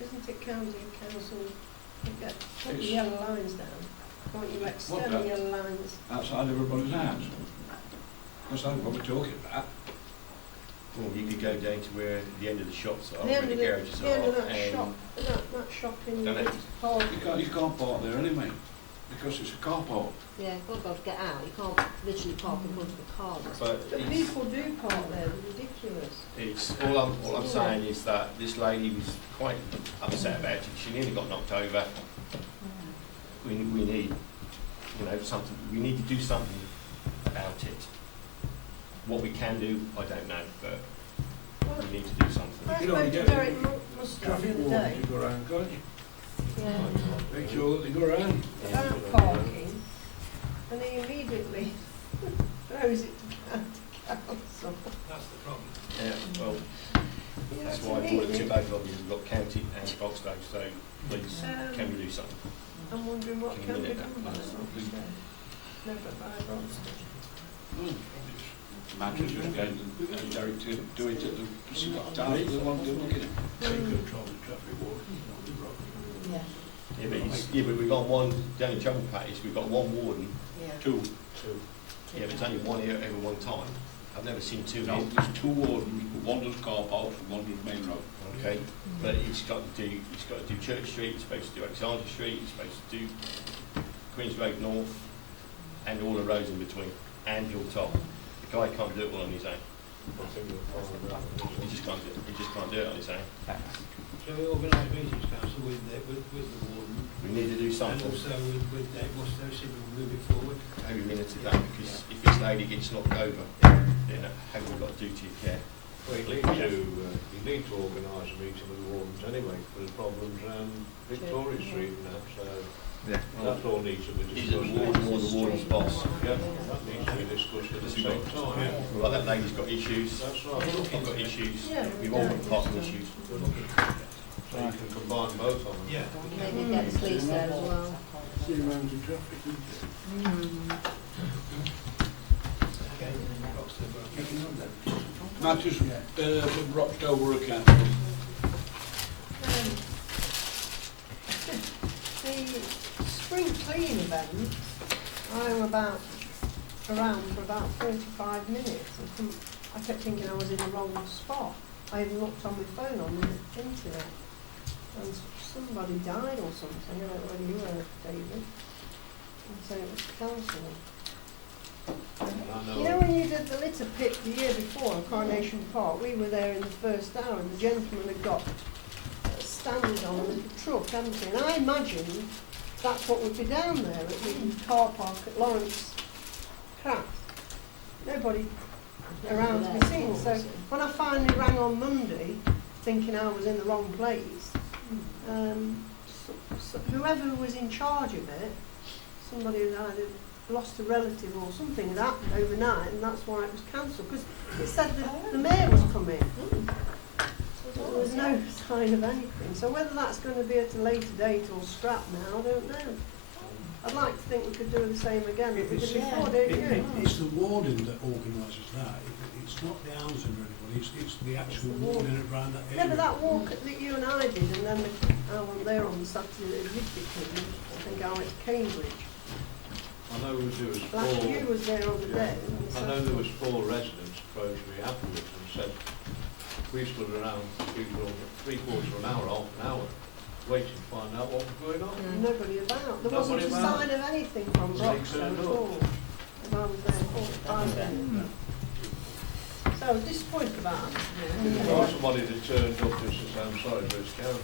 isn't it county council, you get, put the It's- yellow lines down? Can't you extend that? the yellow lines? Outside everybody's house. That's not what we're talking about. Well, you could go down to where the end of the shops are, The where end the of garages the end are, of that and shop, that shop in Don't it? Park. You can't park there anyway, because it's a car park. Yeah, you've got to be able to get out. You can't literally park in front of a car. but But it's, people do park there, it's ridiculous. it's all I'm saying is that this lady was quite upset about it. She nearly got knocked over. We need, you know, something. We need to do something about it. What we can do, I don't know, but Well, we need to do something. I You can only spoke to get Derek Mustard the Traffic other warden day to go around, can't you? Yeah. Make sure that they go around. about parking, and he immediately throws it to county council. That's the problem. Yeah, well, You know, that's to why I me, brought it to both of you. We've got county and Brockstow, so please, can we do something? I'm wondering what Can can we be get done that by place? Brockstow. Never by Brockstow. Matters just getting Derek to do it at the time they want to look at it. They control the traffic warden, not the road. Yeah, Yeah, but we've got one, the only trouble, Pat, is we've got one warden. yeah. Two. Yeah, but it's only one here every one time. I've never seen two No, here. there's two wardens, but one does car parks and one does main road. Okay, but he's got to do Church Street, he's supposed to do Alexandra Street, he's supposed to do Queen's Road North, and all the roads in between, and Hilltop. The guy can't do it all on his own. He just can't do it. He just can't do it on his own. So we organise meetings, council, with the warden, We need to do and something. also with Dave Musto, see if we can move it forward. Every minute of that, because if this lady gets knocked over, then how have we got duty of care? Well, you need to organise a meeting with the wardens anyway, for the problems around Victoria Street and that, so Yeah. that all needs to be Is it the discussed. warden or the warden's boss? Yeah, that needs to be discussed at the same time. Well, that lady's got issues. That's right. I've got issues. Yeah, We've all got parking issues. So you can combine both of them. Yeah. Maybe get the police there as well. See around the traffic, isn't it? Okay, Brockstow, Matters with Brockstow Borough Council. The spring clean event, I'm around for about 45 minutes. I kept thinking I was in the wrong spot. I even looked on my phone on the internet, and somebody died or something. I don't know whether you were, David. And so it was cancelled. You know when you did the litter pit the year before in Coronation Park, we were there in the first hour and the gentleman had got stands on a little truck, hadn't he? And I imagined that's what would be down there at the car park at Lawrence Craft. Nobody around to be seen. So when I finally rang on Monday, thinking I was in the wrong place, whoever was in charge of it, somebody had either lost a relative or something had happened overnight, and that's why it was cancelled. Because it said that the mayor was coming. There was no sign of anything. So whether that's going to be at a later date or scrap now, I don't know. I'd like to think we could do the same again that we did before, don't you? It's the warden that organises that. It's not the Amazon or anybody. It's the actual warden around that area. Yeah, but that walk that you and I did, and then I went there on Saturday at Eastwood, I think I went to Cambridge. I know there was Last year was there on the day. I know there was 4 residents approached me afterwards and said, we stood around three-quarters of an hour, half an hour, waiting to find out what was going on. Nobody about. There Nobody wasn't a about. sign of anything from Nobody Brockstow turned at up. all. because I was there 45 minutes. So I was disappointed about that. There was somebody that turned up just to say, I'm sorry, but it's council.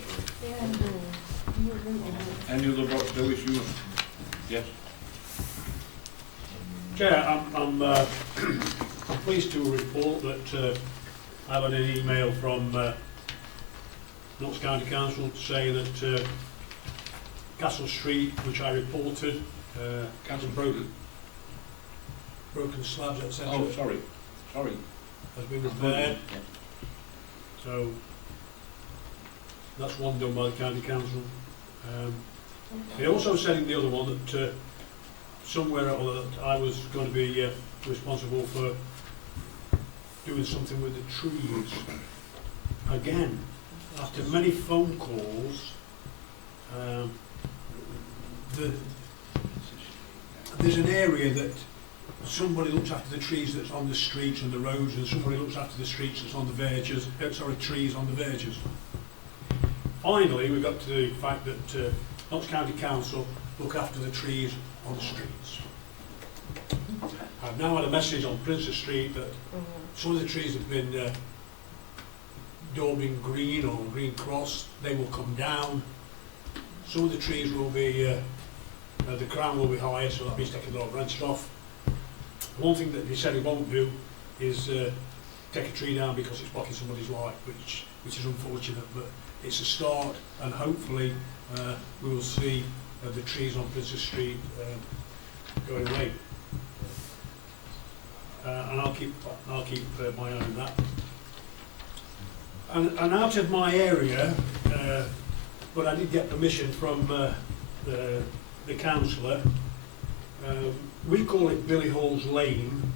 Any other Rochdale issues? Yes. Chair, I'm pleased to report that I've had an email from Notts County Council to say that Castle Street, which I reported, Castle broken slabs, etc. Oh, sorry. Has been repaired. So that's one done by the County Council. They also said in the other one that somewhere or other that I was going to be responsible for doing something with the trees. Again, after many phone calls, there's an area that somebody looks after the trees that's on the streets and the roads, and somebody looks after the streets that's on the verges, trees on the verges. Finally, we got to the fact that Notts County Council look after the trees on the streets. I've now had a message on Princess Street that some of the trees have been daubing green or green cross. They will come down. Some of the trees will be, the crown will be higher, so that means taking a lot of branches off. One thing that they said it won't do is take a tree down because it's blocking somebody's light, which is unfortunate, but it's a start, and hopefully we will see the trees on Princess Street going away. And I'll keep my eye on that. And out of my area, but I did get permission from the councillor. We call it Billy Hall's Lane.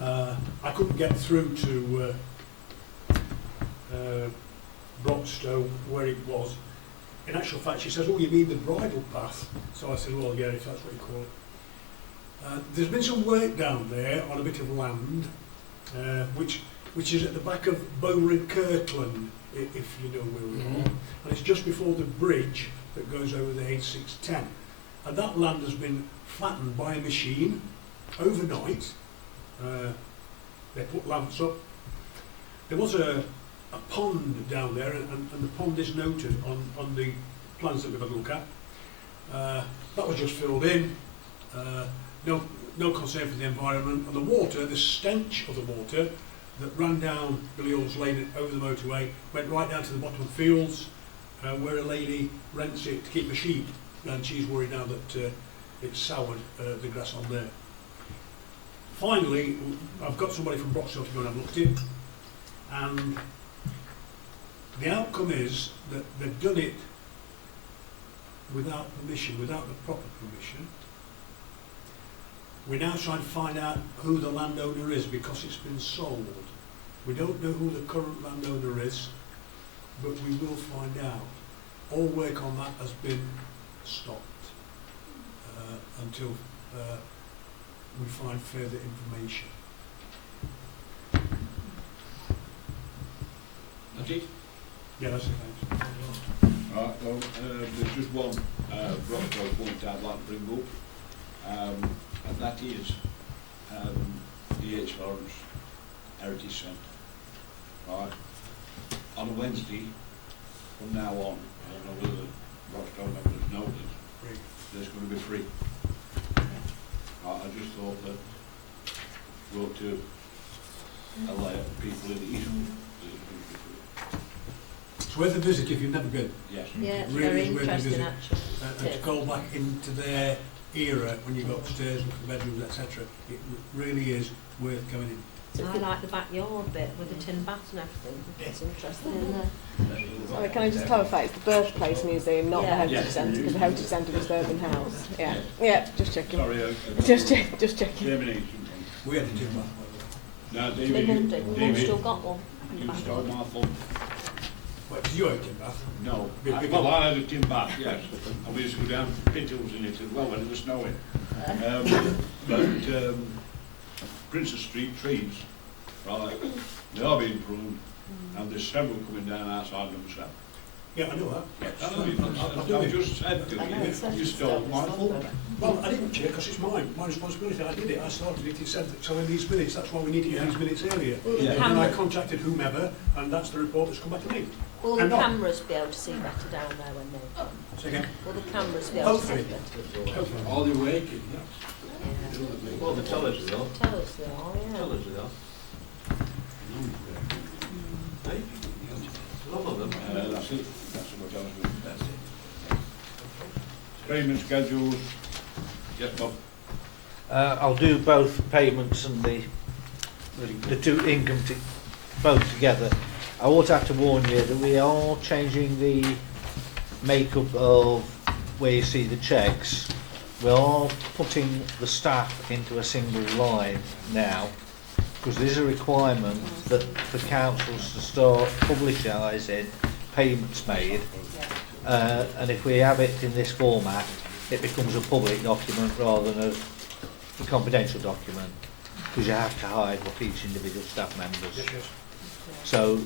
I couldn't get through to Broxtowe where it was. In actual fact, she says, "Oh, you mean the bridle path?" So I said, "Well, yeah, if that's what you call it." There's been some work down there on a bit of land, which is at the back of Beaumont Kirkland, if you know where we are. And it's just before the bridge that goes over the H610. And that land has been flattened by a machine overnight. They put lamps up. There was a pond down there, and the pond is noted on the plans that we've had a look at. That was just filled in. No concern for the environment. And the water, the stench of the water that ran down Billy Hall's Lane over the motorway, went right down to the bottom of the fields, where a lady rents it to keep the sheep, and she's worried now that it's soured the grass on there. Finally, I've got somebody from Broxtowe to go and have a look at it, and the outcome is that they've done it without permission, without the proper permission. We're now trying to find out who the landowner is because it's been sold. We don't know who the current landowner is, but we will find out. All work on that has been stopped until we find further information. That's it? Yeah, that's it, thanks. Right, well, there's just one Broxtowe point I'd like to bring up, and that is the H. Lawrence Heritage Centre. Right, on a Wednesday, from now on, I don't know whether the Broxtowe members know this, there's going to be free. Right, I just thought that we ought to allow people in the Eastwood. It's worth a visit if you've never been. Yes. Yeah, it's Really very is worth a interesting visit. actually. And to go back into their era when you go upstairs and the bedrooms, etc. It really is worth going in. I like the backyard bit with the tin bath and everything. It's interesting in there. Sorry, can I just clarify? It's the Birthplace Museum, not the Yeah. Heritage Centre, because the Heritage Centre was Bourbon House. Yeah, yeah, just checking. Sorry, Just checking. We had a tin bath. No, David, Mum's still got one. you stole my phone. What, did you have a tin bath? No. Big Well, I had a tin bath, yes. And we used to go down pit hills in it as well when it was snowing. But Princess Street trees, right, they are being pruned, and there's several coming down outside themselves. Yeah, I know that. I've just said to you, you stole my thunder. Well, I didn't, Chair, because it's my responsibility. I did it, I started it, it said, so in these minutes, that's why we need to get these minutes earlier. Yeah. And then I contacted whomever, and that's the report that's come back to me. Will the And not- cameras be able to see better down there when they come? So again, Will the cameras be able to see hopefully. better? All the waking, Yeah. Well, the tellers are on. Tell us they are, yeah. Tellers are on. Hey? Some of them. That's it. That's what I was going to say. Payment schedules. Yes, Bob. I'll do both payments and the two income both together. I would have to warn you that we are changing the makeup of where you see the checks. We are putting the staff into a single line now, because there is a requirement that for councils to start publicising payments made, and if we have it in this format, it becomes a public document rather than a confidential document, because you have to hide what each individual staff members. Yes, yes. So,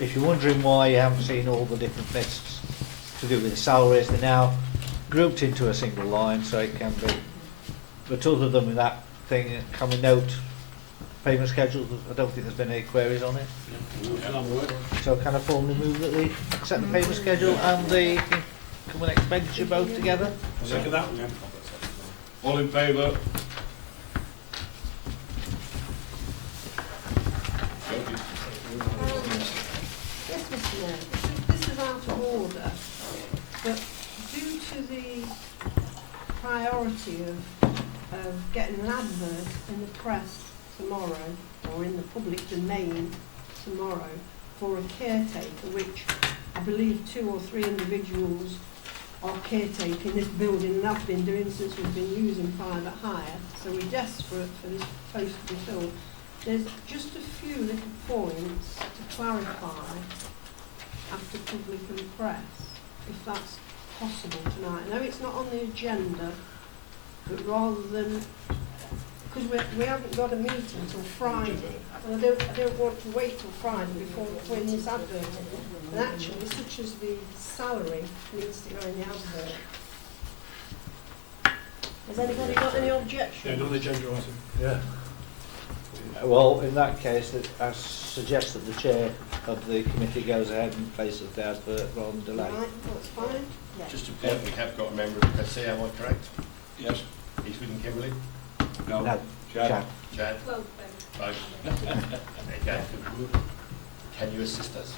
if you're wondering why you haven't seen all the different lists to do with the salaries, they're now grouped into a single line, so it can be. But other than that thing, can we note payment schedules? I don't think there's been any queries on it. So can I formally move that we accept the payment schedule and the income and expenditure both together? Second that. All in favour? Yes, Mr. Mayor, this is out of order, but due to the priority of getting an advert in the press tomorrow, or in the public domain tomorrow, for a caretaker, which I believe 2 or 3 individuals are caretaking this building and have been doing since we've been using private hire, so we're desperate for this post to be filled. There's just a few little points to clarify after public and press, if that's possible tonight. I know it's not on the agenda, but rather than, because we haven't got a meeting till Friday, and I don't want to wait till Friday before putting this advert in. And actually, such as the salary needs to go in the advert. Has anybody got any objection? Yeah, non-agenda item. Yeah. Well, in that case, I suggest that the chair of the committee goes ahead and places the advert rather than delay. Right, that's fine. Yeah. Just a point, we have got a member of the press here, am I correct? Yes. Eastwood and Kimberley? No. No. Chad. Chad? Well, Both. Okay. Can you assist us?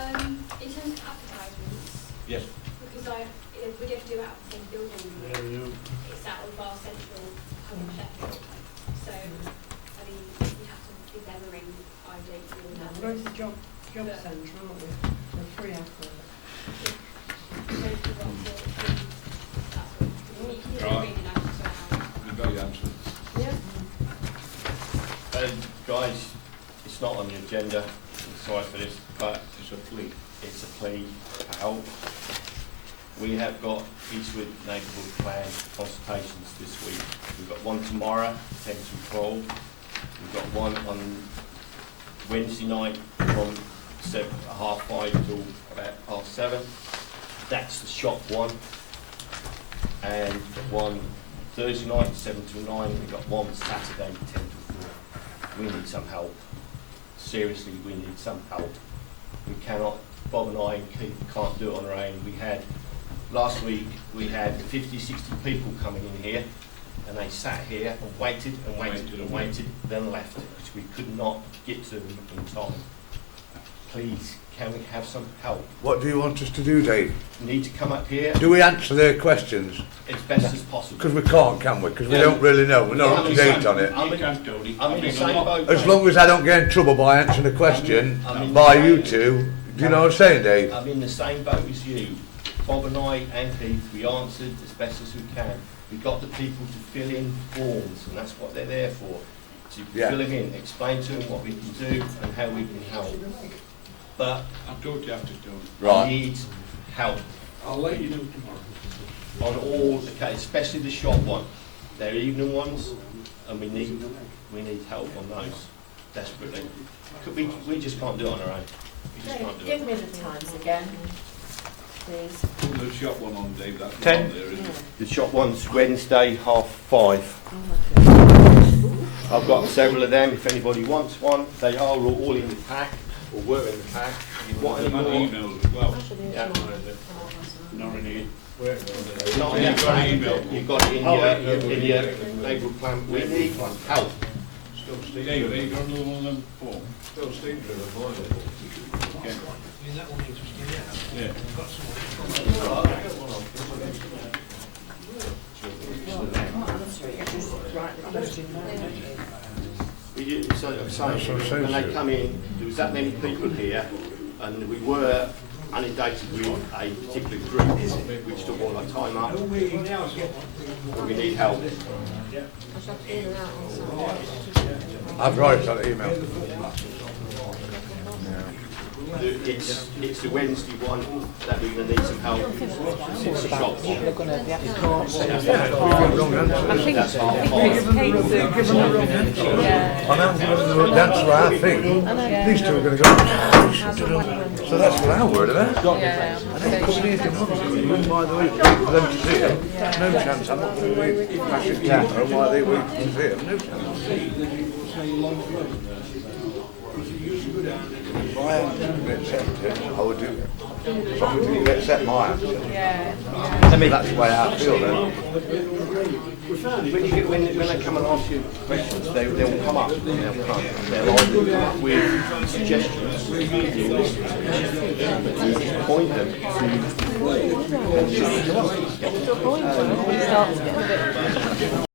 in terms of advertisements, Yes. because we don't do it out of the same building, it's out of our central hub in Sheffield. So, I mean, we have to give them a ring, I don't do that. We're going to the job centre, aren't we? For free advert. Right. You got your answer. Yeah. Guys, it's not on the agenda, I'm sorry for this, but It's a plea. it's a plea for help. We have got Eastwood Neighbourhood Plan consultations this week. We've got one tomorrow, 10 to 12. We've got one on Wednesday night from 5:30 till about 7:30. That's the shop one. And we've got one Thursday night, 7 till 9. We've got one Saturday, 10 till 4. We need some help. Seriously, we need some help. We cannot, Bob and I and Keith can't do it on our own. Last week, we had 50, 60 people coming in here, and they sat here and waited and waited and waited, then left, because we could not get to them in time. Please, can we have some help? What do you want us to do, Dave? Need to come up here Do we answer their questions? as best as possible. Because we can't, can we? Because we Yeah. don't really know. We're not up to date on it. I'm in- can't, Tony. I'm in the same boat. As long as I don't get in trouble by answering a question I'm in by the you same- two, do you know what I'm saying, Dave? I'm in the same boat as you. Bob and I and Keith, we answered as best as we can. We got the people to fill in forms, and that's what they're there for. To Yeah. fill them in, explain to them what we can do and how we can help. But I've told you after, Tony. Right. I need help I'll let you know tomorrow. on all the cases, especially the shop one. They're evening ones, and we need help on those desperately. We just can't do it on our own. We just can't do Give it. me the times again. please. Put the shop one on, Dave, that's not 10. on there, isn't it? The shop one's Wednesday, 5:30. I've got several of them, if anybody wants one. They are all in the pack, or were in the pack. If you want any I've had more, emails as well. yeah. Not any. Not in your email. You've got it in your neighbourhood plan. We need help. Dave, have you got another one of them forms? Still steam driven, mine. Okay. I mean, that one interesting, yeah. Yeah. We've got someone. So, when they come in, there was that many people here, and we were inundated with a particular group which took all our time up. But we need help. I've got it on email. It's the Wednesday one that we're going to need some help. It's the shop one. I think it's a case of... Yeah. I know, that's what I think. These two are going to go. So that's what I worried about. Yeah. And then coming here to run by the week for them to see them. No chance, I'm not going to be passing camera while they wait to see them. No chance. If I had to accept it, I would do it. As long as you accept my answer. Yeah. I mean, that's the way I feel then. When they come and ask you questions, they will come up. They'll either come up with suggestions, you listen to them, but you point them to... To a point where it starts getting a bit...